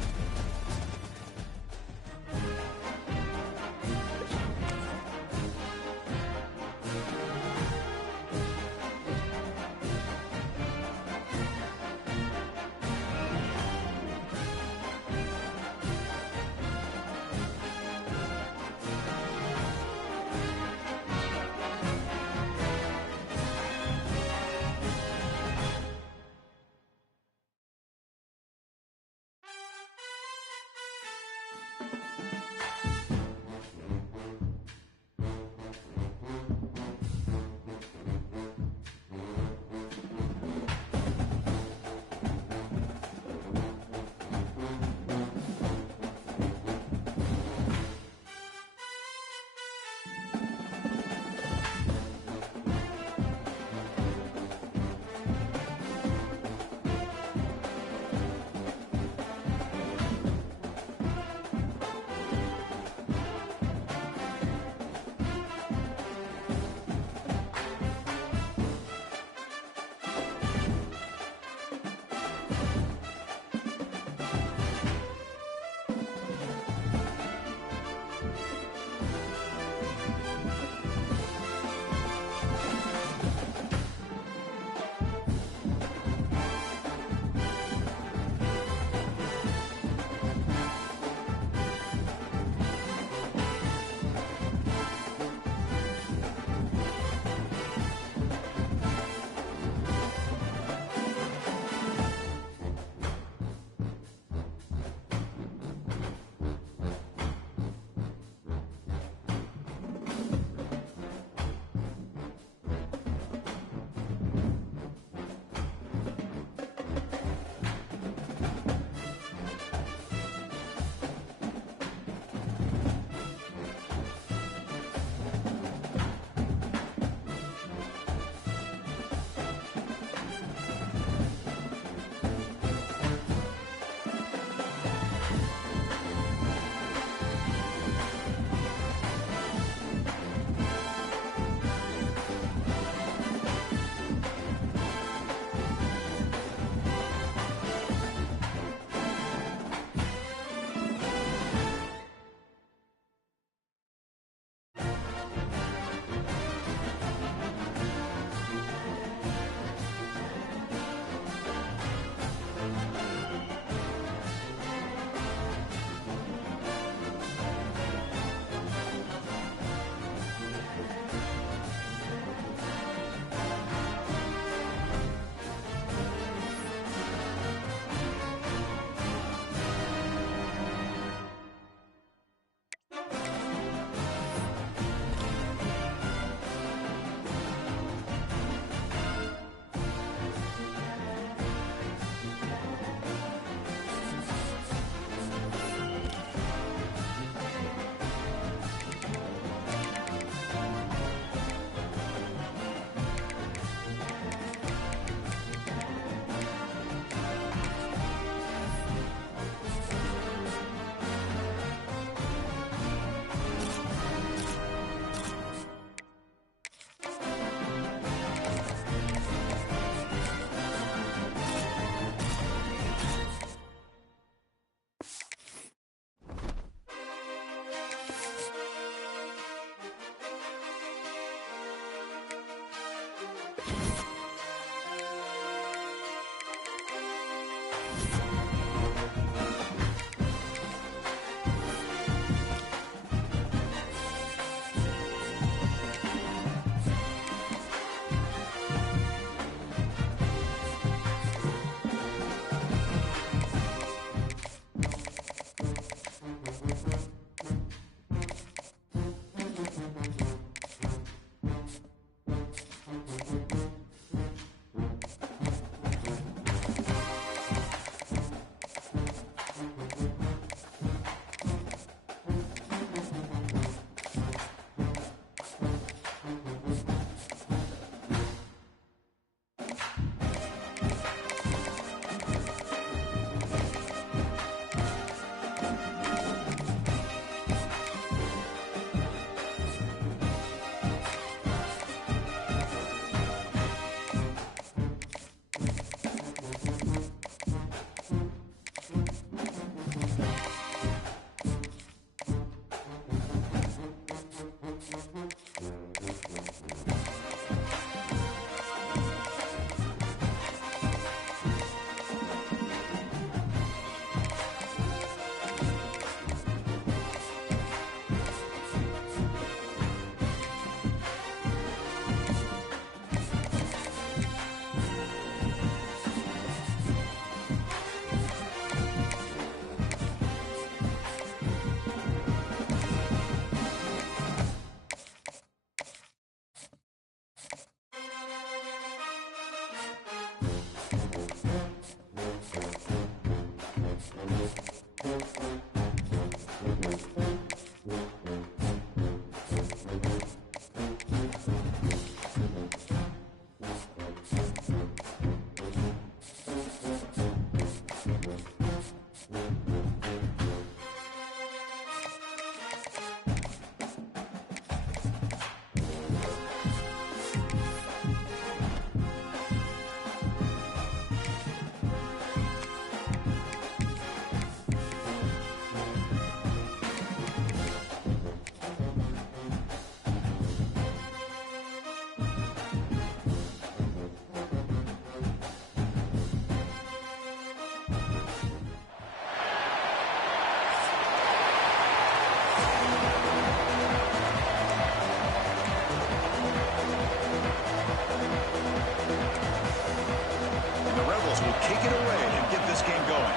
will kick it away and get this game going.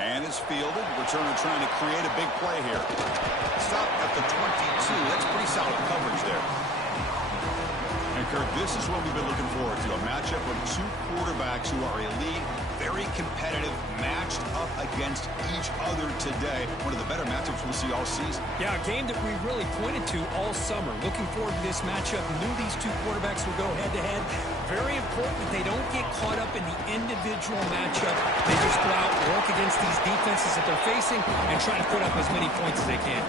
And it's fielded. Returner trying to create a big play here. Stop at the 22. That's pretty solid coverage there. And, Kirk, this is what we've been looking forward to, a matchup of two quarterbacks who are elite, very competitive, matched up against each other today. One of the better matchups we'll see all season. Yeah, a game that we really pointed to all summer. Looking forward to this matchup. Knew these two quarterbacks would go head-to-head. Very important that they don't get caught up in the individual matchup. They just go out, work against these defenses that they're facing, and try to put up as many points as they can.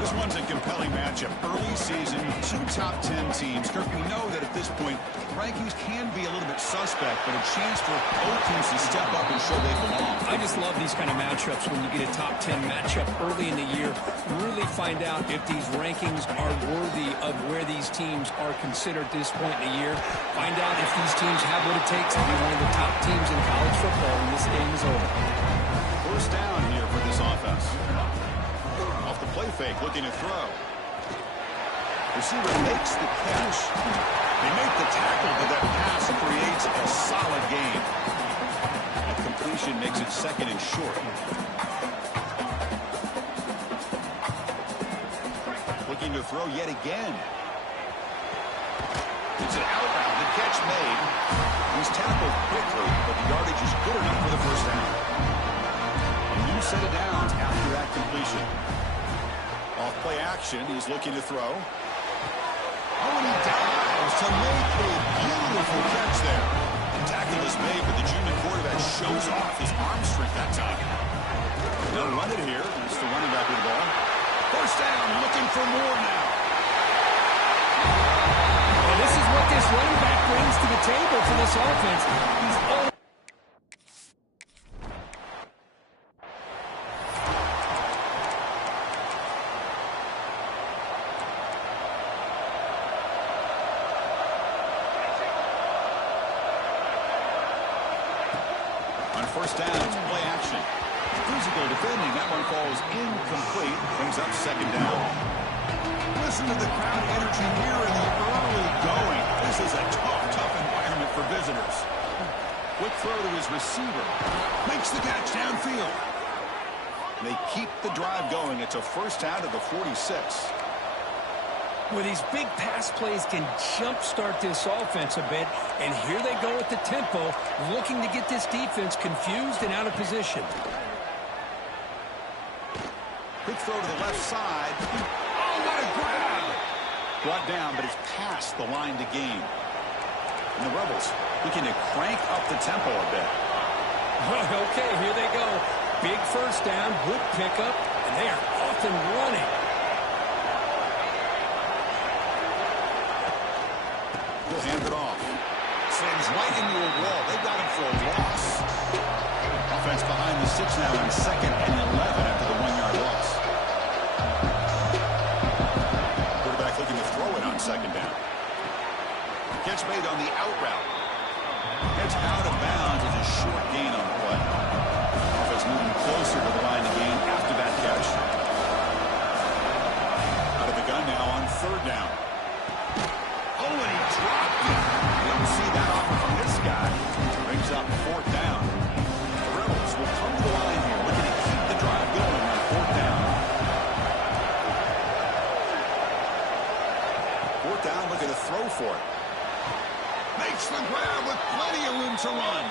This one's a compelling matchup. Early season, two top 10 teams. Kirk, we know that at this point, rankings can be a little bit suspect, but a chance for both teams to step up and show they belong. I just love these kind of matchups when you get a top 10 matchup early in the year. Really find out if these rankings are worthy of where these teams are considered at this point in the year. Find out if these teams have what it takes to be one of the top teams in college football when this game is over. First down here for this offense. Off the play fake, looking to throw. Receiver makes the catch. They make the tackle, but that pass creates a solid gain. That completion makes it second and short. Looking to throw yet again. It's an out route. The catch made. He's tackled quickly, but the yardage is good enough for the first down. A new set of downs after that completion. Off play action, he's looking to throw. Oh, and he dives to make a beautiful catch there. The tackle is made, but the junior quarterback shows off his arm strength that time. They'll run it here. It's the running back with the ball. First down, looking for more now. And this is what this running back brings to the table for this offense. He's all first down, it's play action. Physical defending. That one falls incomplete. Brings up second down. Listen to the crowd energy here in the early going. This is a tough environment for visitors. Quick throw to his receiver. Makes the catch downfield. They keep the drive going. It's a first down to the 46. Well, these big pass plays can jumpstart this offense a bit, and here they go at the tempo, looking to get this defense confused and out of position. Quick throw to the left side. Oh, what a grab! Brought down, but it's past the line to gain. And the Rebels looking to crank up the tempo a bit. Okay, here they go. Big first down, good pickup, and they are off and running. He'll hand it off. Slams right into a wall. They've got him for a loss. Offense behind the 6 now on 2nd and 11 after the 1-yard loss. Quarterback looking to throw it on 2nd down. Catch made on the out route. Gets out of bounds as a short gain on the play. Offense moving closer to the line to gain after that catch. Out of the gun now on 3rd down. Oh, and he dropped it. You don't see that often from this guy. Brings up 4th down. The Rebels will come to the line here, looking to keep the drive going on 4th down. 4th down, looking to throw for it. Makes the grab with plenty of room to run.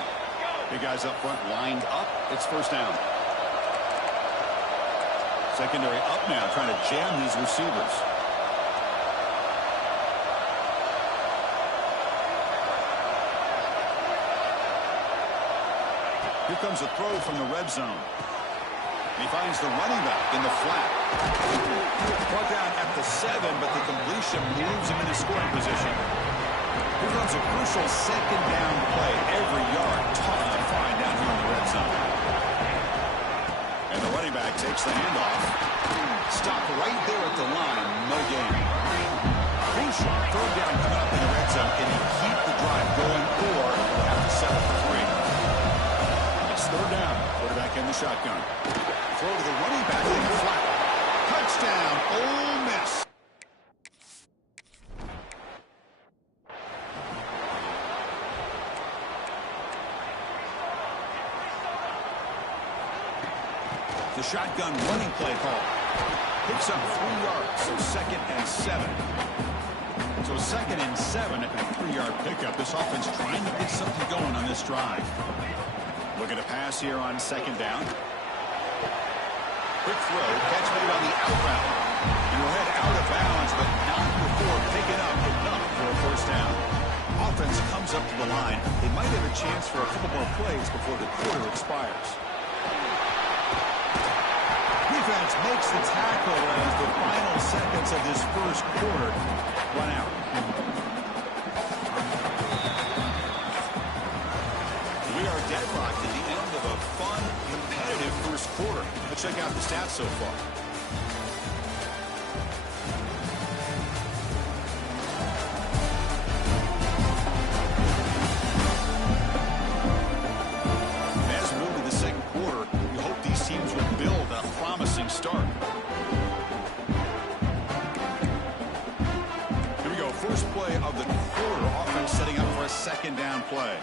Big guys up front lined up. It's first down. Secondary up now, trying to jam these receivers. Here comes a throw from the red zone. He finds the running back in the flat. Brought down at the 7, but the completion moves him into scoring position. Here comes a crucial 2nd down play. Every yard tough to find down here in the red zone. And the running back takes the handoff. Stop right there at the line. No gain. Crucial 3rd down coming up in the red zone. Can he keep the drive going, or have to settle for 3? 3rd down. Quarterback in the shotgun. Throw to the running back in the flat. Touchdown, Ole Miss. The shotgun running play call. Picks up 3 yards, so 2nd and 7. So 2nd and 7 at a 3-yard pickup. This offense trying to get something going on this drive. Looking to pass here on 2nd down. Quick throw, catch made on the outbound. And we'll head out of bounds, but not before picking up enough for a first down. Offense comes up to the line. They might have a chance for a couple more plays before the quarter expires. Defense makes the tackle as the final seconds of this first quarter run out. We are deadlocked at the end of a fun, competitive first quarter. Let's check out the stats so far. As we move to the second quarter, we hope these teams will build a promising start. Here we go. First play of the quarter. Offense setting up for a 2nd down play.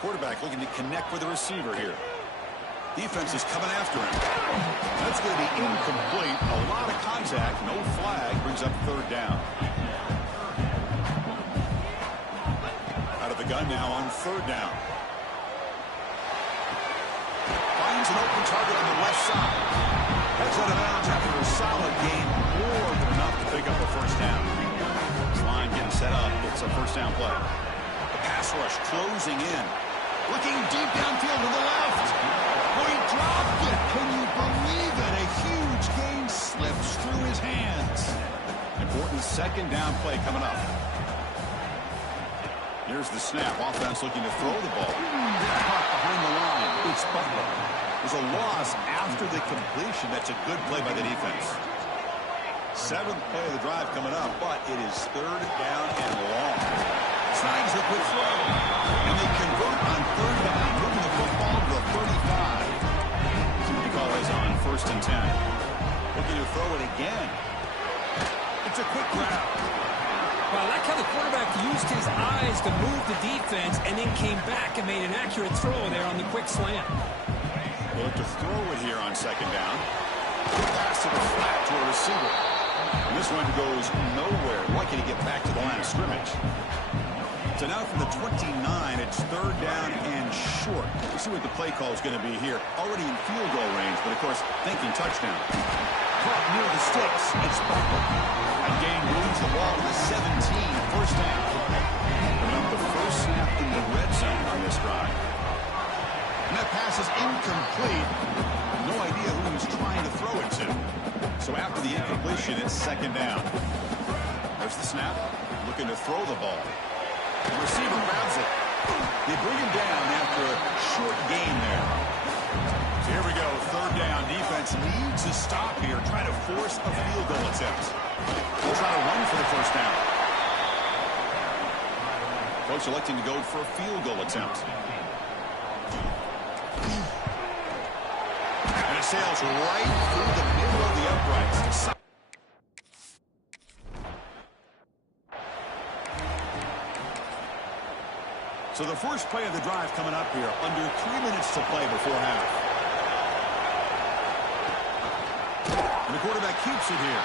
Quarterback looking to connect with the receiver here. Defense is coming after him. That's going to be incomplete. A lot of contact. No flag. Brings up 3rd down. Out of the gun now on 3rd down. Finds an open target on the left side. Heads out of bounds after a solid gain. More than enough to pick up a first down. This line getting set up. It's a first down play. The pass rush closing in. Looking deep downfield to the left. Oh, he dropped it. Can you believe it? A huge gain slips through his hands. Important 2nd down play coming up. Here's the snap. Offense looking to throw the ball. Caught behind the line. It's Butler. There's a loss after the completion. That's a good play by the defense. 7th play of the drive coming up, but it is 3rd down and long. Snags a quick throw. And they convert on 3rd down, moving the football to the 35. See what the call is on 1st and 10. Looking to throw it again. It's a quick grab. Well, I like how the quarterback used his eyes to move the defense and then came back and made an accurate throw there on the quick slant. We'll have to throw it here on 2nd down. Pass to the flat to a receiver. And this one goes nowhere. Lucky to get back to the line of scrimmage. So now from the 29, it's 3rd down and short. We'll see what the play call is going to be here. Already in field goal range, but of course, thinking touchdown. Caught near the sticks. It's Butler. And Gain moves the ball to the 17. First down. Coming up the first snap in the red zone on this drive. And that pass is incomplete. No idea who he was trying to throw it to. So after the incompletion, it's 2nd down. There's the snap. Looking to throw the ball. The receiver grabs it. They bring him down after a short gain there. So here we go. 3rd down. Defense needs a stop here. Trying to force a field goal attempt. They'll try to run for the first down. Coach electing to go for a field goal attempt. And it sails right through the middle of the uprights. So the first play of the drive coming up here. Under 3 minutes to play before half. And the quarterback keeps it here.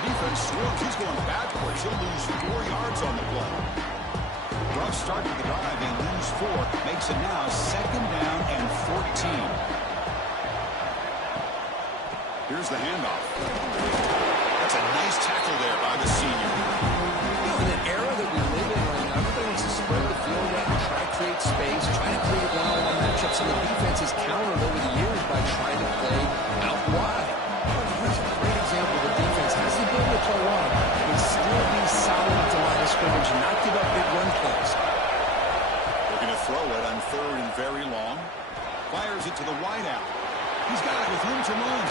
The defense swerves. He's going backwards. He'll lose 4 yards on the play. Rough start to the drive. They lose 4. Makes it now 2nd down and 14. Here's the handoff. That's a nice tackle there by the senior. In an era that we live in right now, everybody wants to spread the field out and try to create space, try to create one-on-one matchups, and the defense has countered over the years by trying to play out wide. But here's a great example. The defense has the ability to play wide, but still be solid at the line of scrimmage and not give up big run plays. Looking to throw it on 3rd and very long. Fires it to the wideout. He's got it with room to run.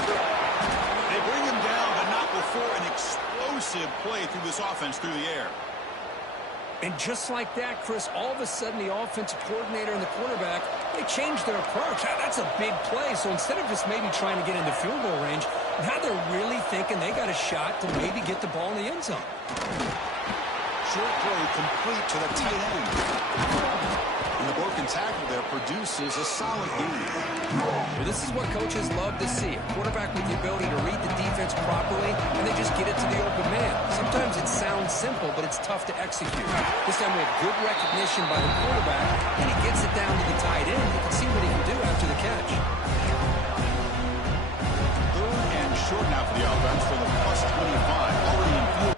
They bring him down, but not before an explosive play through this offense through the air. And just like that, Chris, all of a sudden the offensive coordinator and the quarterback, they changed their approach. That's a big play. So instead of just maybe trying to get into field goal range, now they're really thinking they got a shot to maybe get the ball in the end zone. Short throw complete to the tight end. And the broken tackle there produces a solid gain. Well, this is what coaches love to see. A quarterback with the ability to read the defense properly, and they just get it to the open man. Sometimes it sounds simple, but it's tough to execute. This time we have good recognition by the quarterback, and he gets it down to the tight end. You can see what he can do after the catch. Third and short now for the offense for the plus 25. Already in field.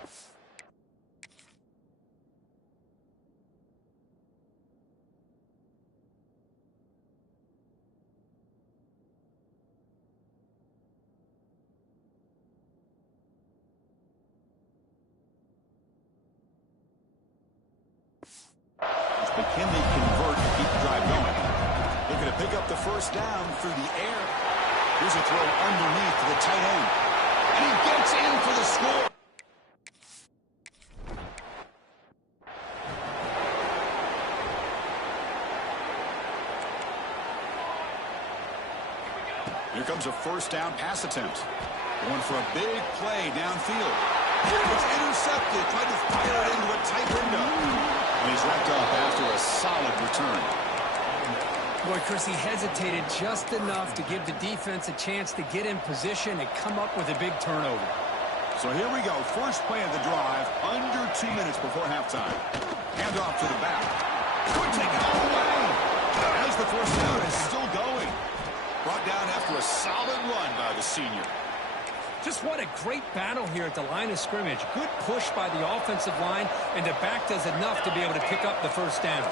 Can they convert and keep the drive going? Looking to pick up the first down through the air. Here's a throw underneath to the tight end. And he gets in for the score. Here comes a first down pass attempt. Going for a big play downfield. It's intercepted. Tried to fire it into a tight window. And he's wrapped up after a solid return. Boy, Chris, he hesitated just enough to give the defense a chance to get in position and come up with a big turnover. So here we go. First play of the drive, under 2 minutes before halftime. Hand off to the back. Could take it all the way. As the first down is still going. Brought down after a solid run by the senior. Just what a great battle here at the line of scrimmage. Good push by the offensive line, and the back does enough to be able to pick up the first down.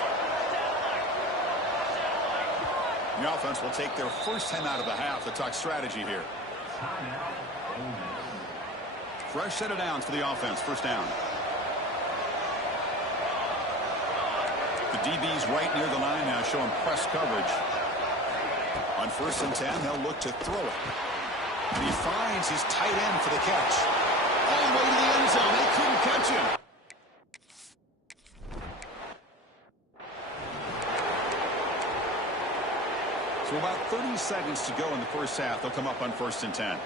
The offense will take their first 10 out of the half to talk strategy here. Fresh set of downs for the offense. First down. The DB's right near the line now showing press coverage. On first and 10, they'll look to throw it. And he finds his tight end for the catch. All the way to the end zone. They couldn't catch him. So about 30 seconds to go in the first half. They'll come up on first and 10.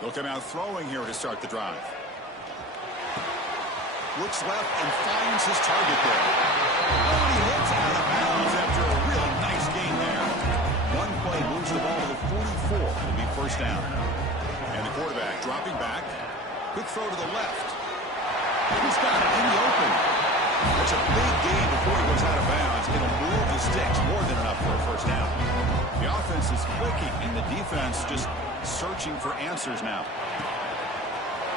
They'll come out throwing here to start the drive. Looks left and finds his target there. Oh, and he hits out of bounds after a really nice gain there. One play moves the ball to the 44. It'll be first down. And the quarterback dropping back. Quick throw to the left. He's got it in the open. That's a big gain before he goes out of bounds. It'll move the sticks more than enough for a first down. The offense is clicking, and the defense just searching for answers now.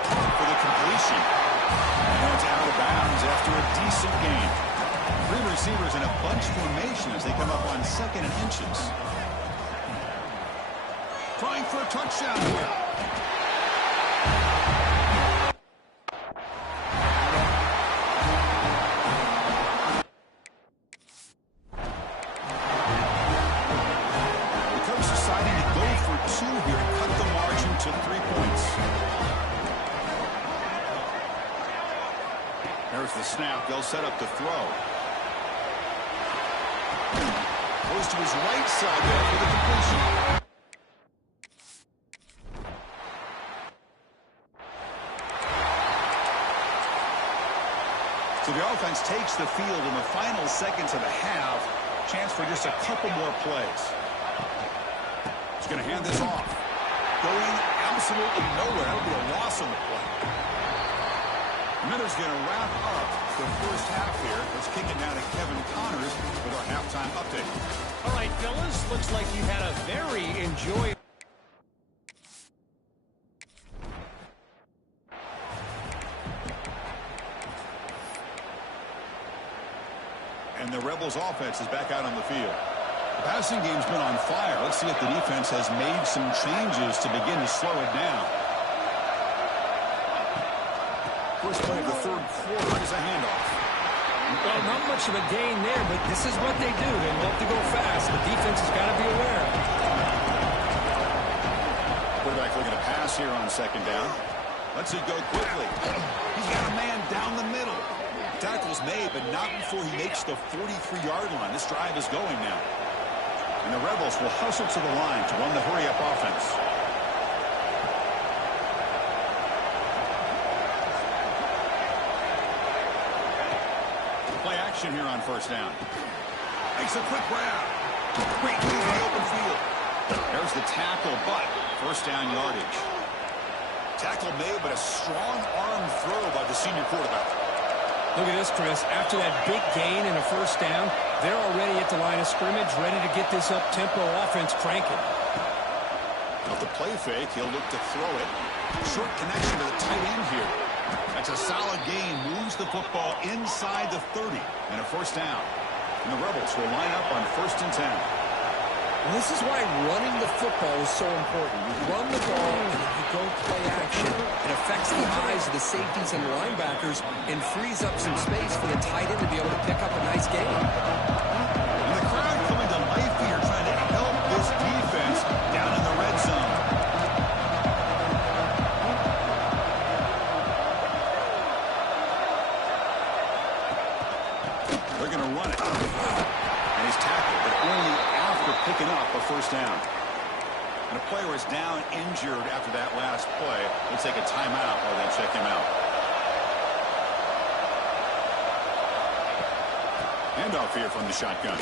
For the completion. And it's out of bounds after a decent gain. Three receivers in a bunch formation as they come up on second and inches. Trying for a touchdown here. The coach deciding to go for two here and cut the margin to 3 points. There's the snap. They'll set up the throw. Goes to his right side there for the completion. So the offense takes the field in the final seconds of the half. Chance for just a couple more plays. He's going to hand this off. Going absolutely nowhere. That'll be a loss on the play. Miller's going to wrap up the first half here. Let's kick it down to Kevin Connors with our halftime update. All right, fellas, looks like you had a very enjoyable... And the Rebels offense is back out on the field. The passing game's been on fire. Let's see if the defense has made some changes to begin to slow it down. First play of the third quarter is a handoff. Well, not much of a gain there, but this is what they do. They love to go fast. The defense has got to be aware. Quarterback looking to pass here on second down. Lets it go quickly. He's got a man down the middle. Tackle's made, but not before he makes the 43-yard line. This drive is going now. And the Rebels will hustle to the line to run the hurry-up offense. completion here on first down. Makes a quick grab. Great move in the open field. There's the tackle, but first down yardage. Tackle made, but a strong arm throw by the senior quarterback. Look at this, Chris. After that big gain and a first down, they're already at the line of scrimmage, ready to get this up-tempo offense cranking. Off the play fake, he'll look to throw it. Short connection to the tight end here. That's a solid gain. Moves the football inside the 30 and a first down. And the Rebels will line up on 1st and 10. Well, this is why running the football is so important. You run the ball and if you go play action, it affects the eyes of the safeties and linebackers and frees up some space for the tight end to be able to pick up a nice gain. And the crowd coming to life here, trying to help this defense down in the red zone. They're going to run it. And he's tackled, but only after picking up a first down. And a player is down injured after that last play. We'll take a timeout while they check him out. Handoff here from the shotgun.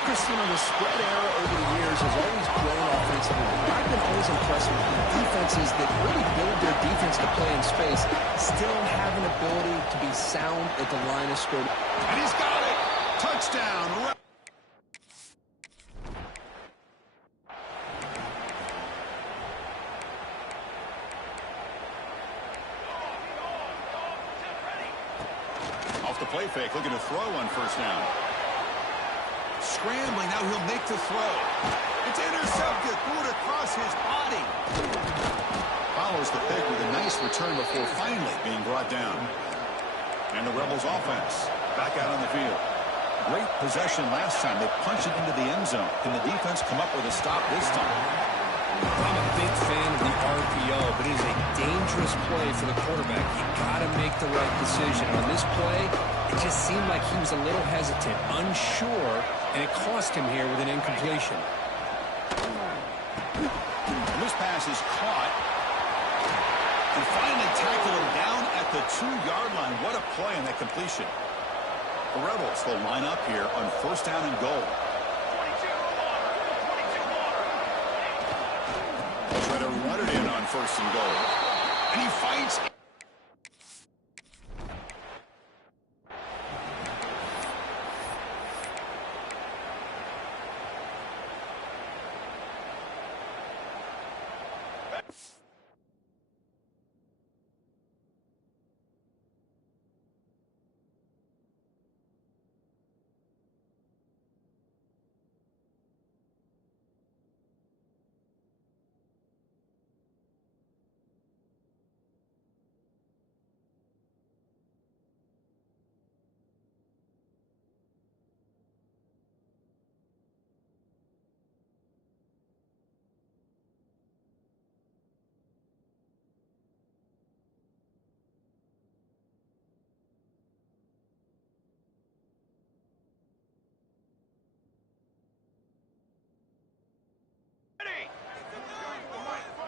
Chris, you know, the spread era over the years has always grown offensively. I've been always impressed with the defenses that really build their defense to play in space, still have an ability to be sound at the line of scrimmage. And he's got it! Touchdown! Off the play fake, looking to throw on first down. Scrambling, now he'll make the throw. It's intercepted, threw it across his body. Follows the pick with a nice return before finally being brought down. And the Rebels offense back out on the field. Great possession last time. They punched it into the end zone. Can the defense come up with a stop this time? I'm a big fan of the RPO, but it is a dangerous play for the quarterback. You got to make the right decision. On this play, it just seemed like he was a little hesitant, unsure, and it cost him here with an incompletion. And this pass is caught. And finally tackle him down at the 2-yard line. What a play on that completion. The Rebels will line up here on first down and goal. They'll try to run it in on first and goal. And he fights.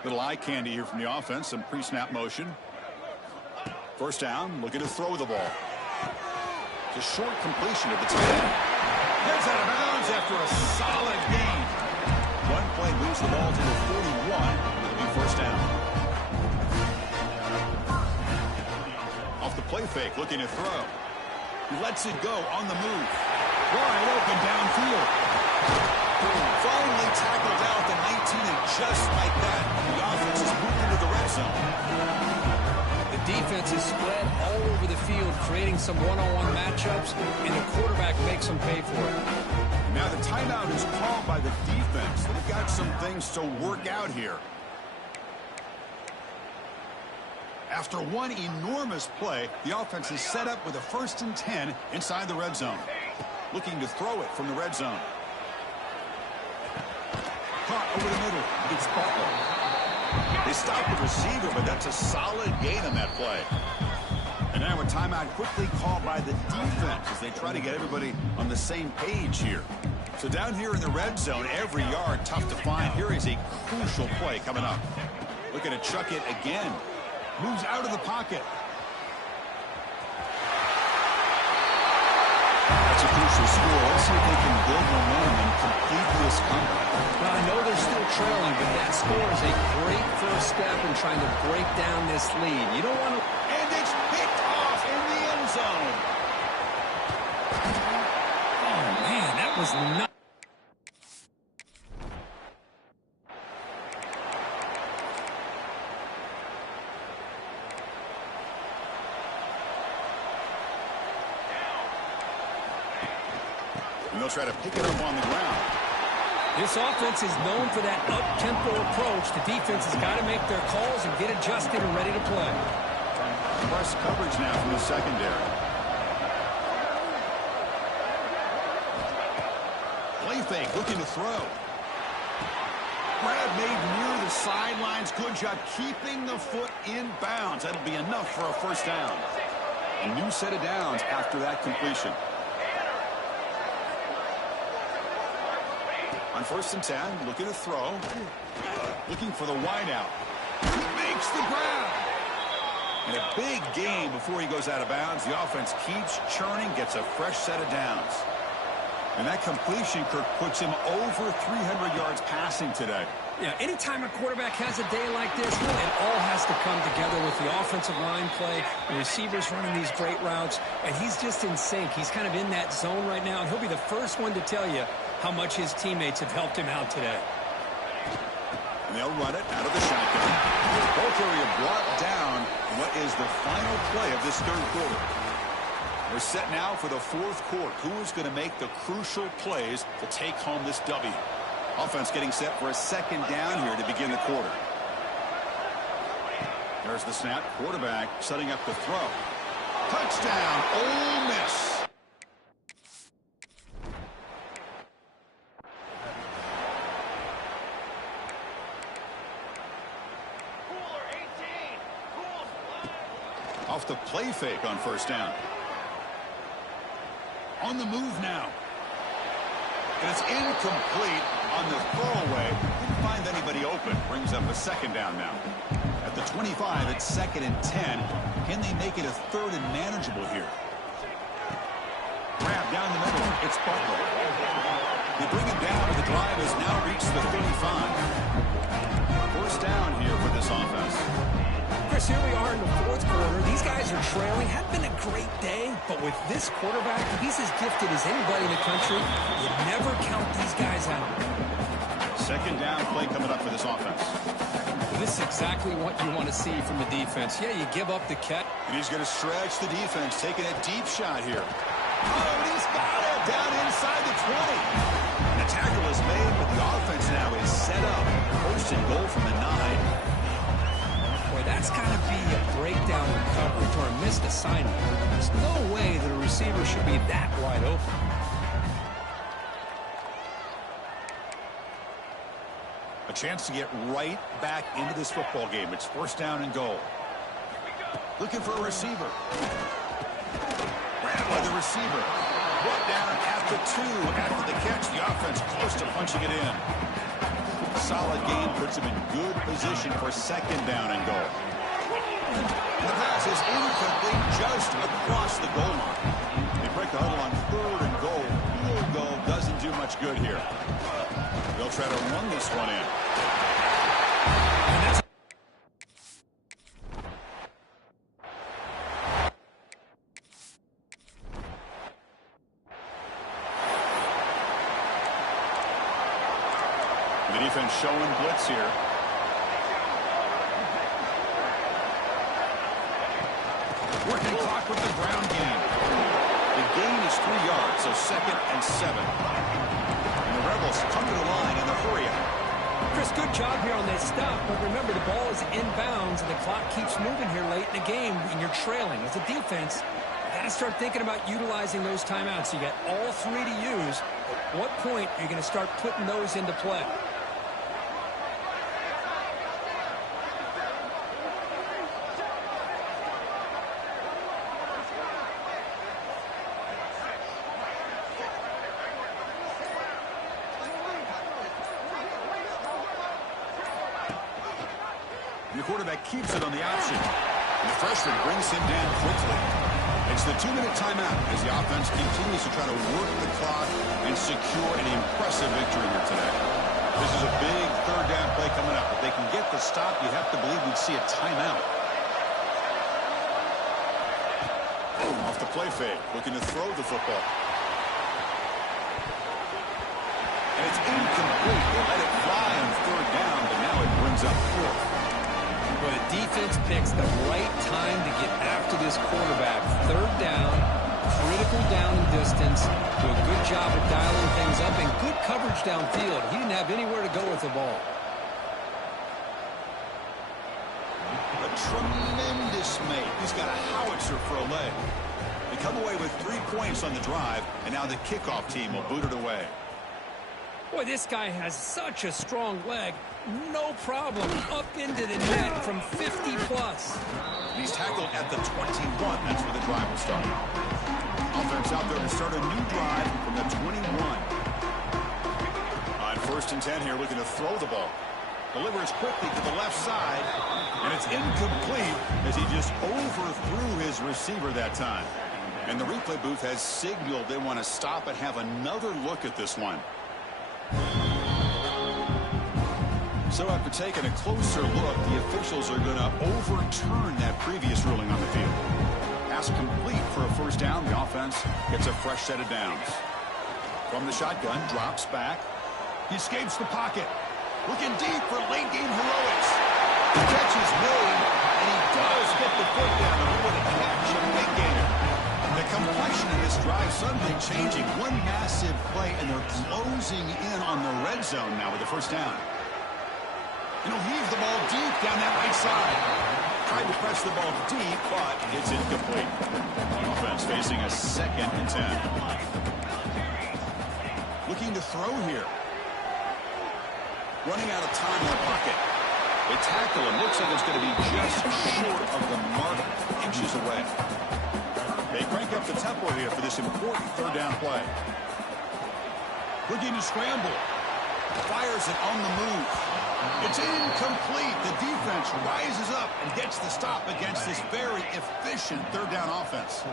Little eye candy here from the offense. Some pre-snap motion. First down, looking to throw the ball. It's a short completion to the tight end. Heads out of bounds after a solid gain. One play moves the ball to the 41. It'll be first down. Off the play fake, looking to throw. He lets it go on the move. Wide open downfield. Finally tackled down at the 19, and just like that, the offense has moved into the red zone. The defense is spread all over the field, creating some one-on-one matchups, and the quarterback makes them pay for it. Now the timeout is called by the defense. They've got some things to work out here. After one enormous play, the offense is set up with a 1st and 10 inside the red zone. Looking to throw it from the red zone. Caught over the middle. It's Butler. They stopped the receiver, but that's a solid gain on that play. And now a timeout quickly called by the defense as they try to get everybody on the same page here. So down here in the red zone, every yard tough to find. Here is a crucial play coming up. Looking to chuck it again. Moves out of the pocket. this comeback. Well, I know they're still trailing, but that score is a great first step in trying to break down this lead. You don't want to... And it's picked off in the end zone. Oh, man, that was not... And they'll try to pick it up on the ground. This offense is known for that up-tempo approach. The defense has got to make their calls and get adjusted and ready to play. Press coverage now from the secondary. Play fake, looking to throw. Grab made near the sidelines. Good job keeping the foot in bounds. That'll be enough for a first down. A new set of downs after that completion. On 1st and 10, looking to throw. Looking for the wideout. Makes the grab. And a big gain before he goes out of bounds. The offense keeps churning, gets a fresh set of downs. And that completion, Kirk, puts him over 300 yards passing today. Yeah, anytime a quarterback has a day like this, it all has to come together with the offensive line play, the receivers running these great routes, and he's just in sync. He's kind of in that zone right now, and he'll be the first one to tell you how much his teammates have helped him out today. And they'll run it out of the shotgun. Both area brought down what is the final play of this third quarter. We're set now for the fourth quarter. Who is going to make the crucial plays to take home this W? Offense getting set for a second down here to begin the quarter. There's the snap. Quarterback setting up the throw. Touchdown, Ole Miss. Off the play fake on 1st down. On the move now. And it's incomplete on the throwaway. Didn't find anybody open. Brings up a second down now. At the 25, it's 2nd and 10. Can they make it a 3rd and manageable here? Grab down the middle. It's Butler. They bring it down, and the drive has now reached the 35. First down here for this offense. Chris, here we are in the fourth quarter. These guys are trailing. Hadn't been a great day, but with this quarterback, he's as gifted as anybody in the country. You never count these guys out. Second down play coming up for this offense. This is exactly what you want to see from the defense. Yeah, you give up the catch. And he's going to stretch the defense, taking a deep shot here. Oh, and he's got it down inside the 20. And the tackle is made, but the offense now is set up. First and goal from the 9. Boy, that's got to be a breakdown in coverage or a missed assignment. There's no way that a receiver should be that wide open. A chance to get right back into this football game. It's 1st down and goal. Looking for a receiver. Grabbed by the receiver. Brought down at the 2. After the catch, the offense close to punching it in. Solid game puts him in good position for 2nd down and goal. The pass is incomplete just across the goal line. They break the huddle on 3rd and goal. Field goal doesn't do much good here. They'll try to run this one in. The defense showing blitz here. Working clock with the ground game. The gain is 3 yards, so 2nd and 7. And the Rebels come to the line in the hurry up. Chris, good job here on this stop, but remember the ball is inbounds and the clock keeps moving here late in the game and you're trailing. As a defense, you got to start thinking about utilizing those timeouts. You got all 3 to use. At what point are you going to start putting those into play? And the quarterback keeps it on the option. And the freshman brings him down quickly. It's the 2-minute timeout as the offense continues to try to work the clock and secure an impressive victory here today. This is a big third down play coming up. If they can get the stop, you have to believe we'd see a timeout. Off the play fake, looking to throw the football. And it's incomplete. They let it fly on third down, but now it brings up fourth. Well, the defense picks the right time to get after this quarterback. Third down, critical down and distance. Do a good job of dialing things up and good coverage downfield. He didn't have anywhere to go with the ball. A tremendous make. He's got a howitzer for a leg. They come away with 3 points on the drive, and now the kickoff team will boot it away. Boy, this guy has such a strong leg. No problem. Up into the net from 50-plus. He's tackled at the 21. That's where the drive will start. Offense out there to start a new drive from the 21. On 1st and 10 here, looking to throw the ball. Delivers quickly to the left side, and it's incomplete as he just overthrew his receiver that time. And the replay booth has signaled they want to stop and have another look at this one. So after taking a closer look, the officials are going to overturn that previous ruling on the field. Pass complete for a first down. The offense gets a fresh set of downs. From the shotgun, drops back. He escapes the pocket. Looking deep for late game heroics. The catch is made, and he does get the foot down. And what a catch, a big gainer. The complexion of this drive suddenly changing. One massive play, and they're closing in on the red zone now with the first down. And he'll heave the ball deep down that right side. Tried to press the ball deep, but it's incomplete. The offense facing a 2nd and 10. Looking to throw here. Running out of time in the pocket. They tackle him. Looks like it's going to be just short of the mark, inches away. They crank up the tempo here for this important third down play. Looking to scramble. Fires it on the move. It's incomplete. The defense rises up and gets the stop against this very efficient third down offense.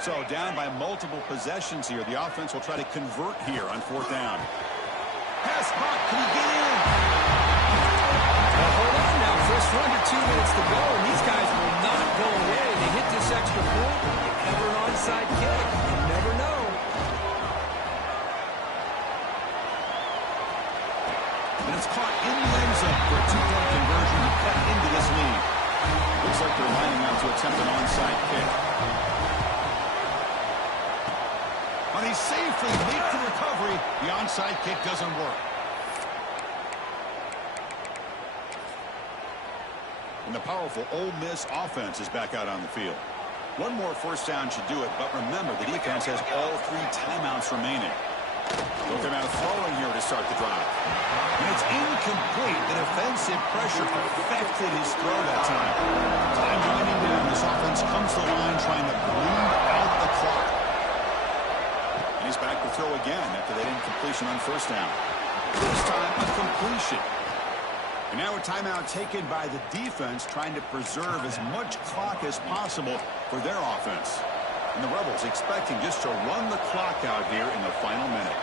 So down by multiple possessions here. The offense will try to convert here on 4th down. Pass caught. Can he get in? Well, hold on now, Chris. We're under 2 minutes to go, and these guys will not go away. They hit this extra point. Ever an onside kick. You never know. And it's caught in the end zone for a 2-point conversion to cut into this lead. Looks like they're lining up to attempt an onside kick. But he safely makes the recovery. The onside kick doesn't work. And the powerful Ole Miss offense is back out on the field. One more first down should do it, but remember, the defense has all 3 timeouts remaining. Looking at a throwing here to start the drive. And it's incomplete. The defensive pressure affected his throw that time. Time winding down. This offense comes to the line trying to bleed out the clock. And he's back to throw again after that incompletion on first down. This time, a completion. And now a timeout taken by the defense trying to preserve as much clock as possible for their offense. And the Rebels expecting just to run the clock out here in the final minute.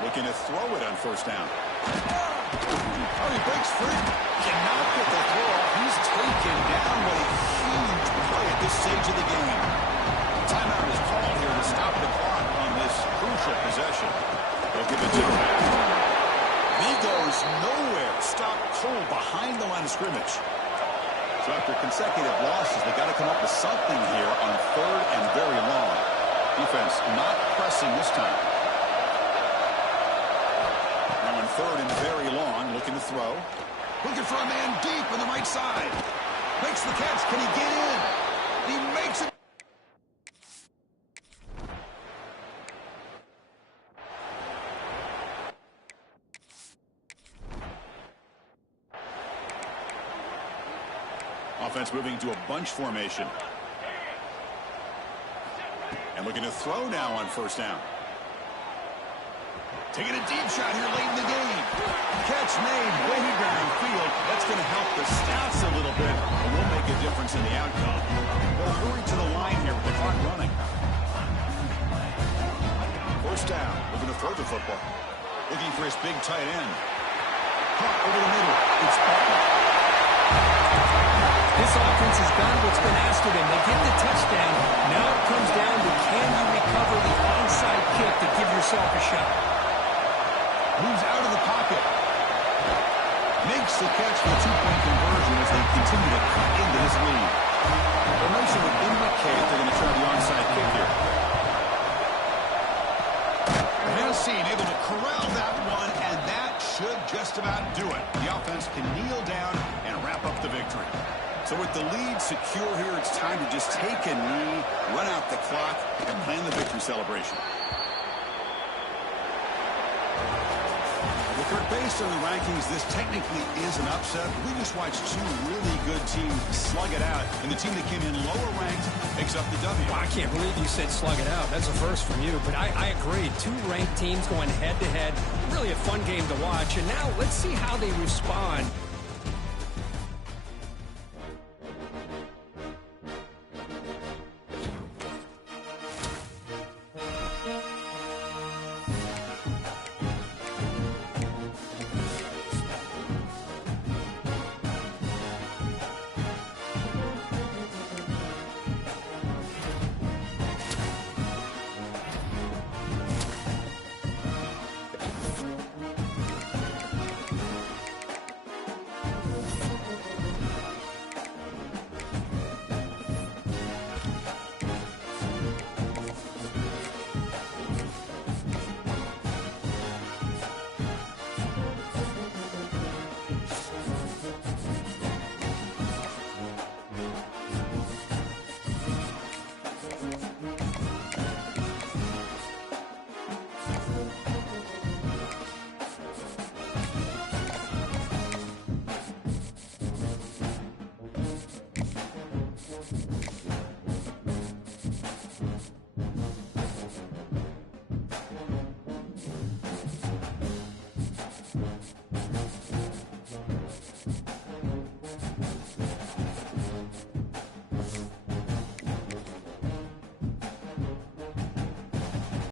Looking to throw it on first down. Oh, he breaks free. Cannot get the throw off. He's taken down. What a huge play at this stage of the game. Timeout is called here to stop the clock on this crucial possession. They'll give it to him. He goes nowhere. Stop cold behind the line of scrimmage. So after consecutive losses, they've got to come up with something here on 3rd and very long. Defense not pressing this time. Now on 3rd and very long, looking to throw. Looking for a man deep on the right side. Makes the catch. Can he get in? He makes it. Offense moving to a bunch formation. And looking to throw now on first down. Taking a deep shot here late in the game. Catch catch made way downfield. That's going to help the stats a little bit, and will make a difference in the outcome. They'll hurry to the line here with the clock running. First down, looking to throw the football. Looking for his big tight end. Caught over the middle. It's Butler. This offense has done what's been asked of them. They get the touchdown. Now it comes down to can you recover the onside kick to give yourself a shot. Moves out of the pocket. Makes the catch for the two-point conversion as they continue to cut into this lead. The motion would indicate they're going to try the onside kick here. Hennessy able to corral that one, and that should just about do it. The offense can kneel down and wrap up the victory. So with the lead secure here, it's time to just take a knee, run out the clock, and plan the victory celebration. Well, Kurt, based on the rankings, this technically is an upset. We just watched two really good teams slug it out, and the team that came in lower ranked picks up the W. Well, I can't believe you said slug it out. That's a first from you, but I agree. Two ranked teams going head-to-head. Really a fun game to watch, and now let's see how they respond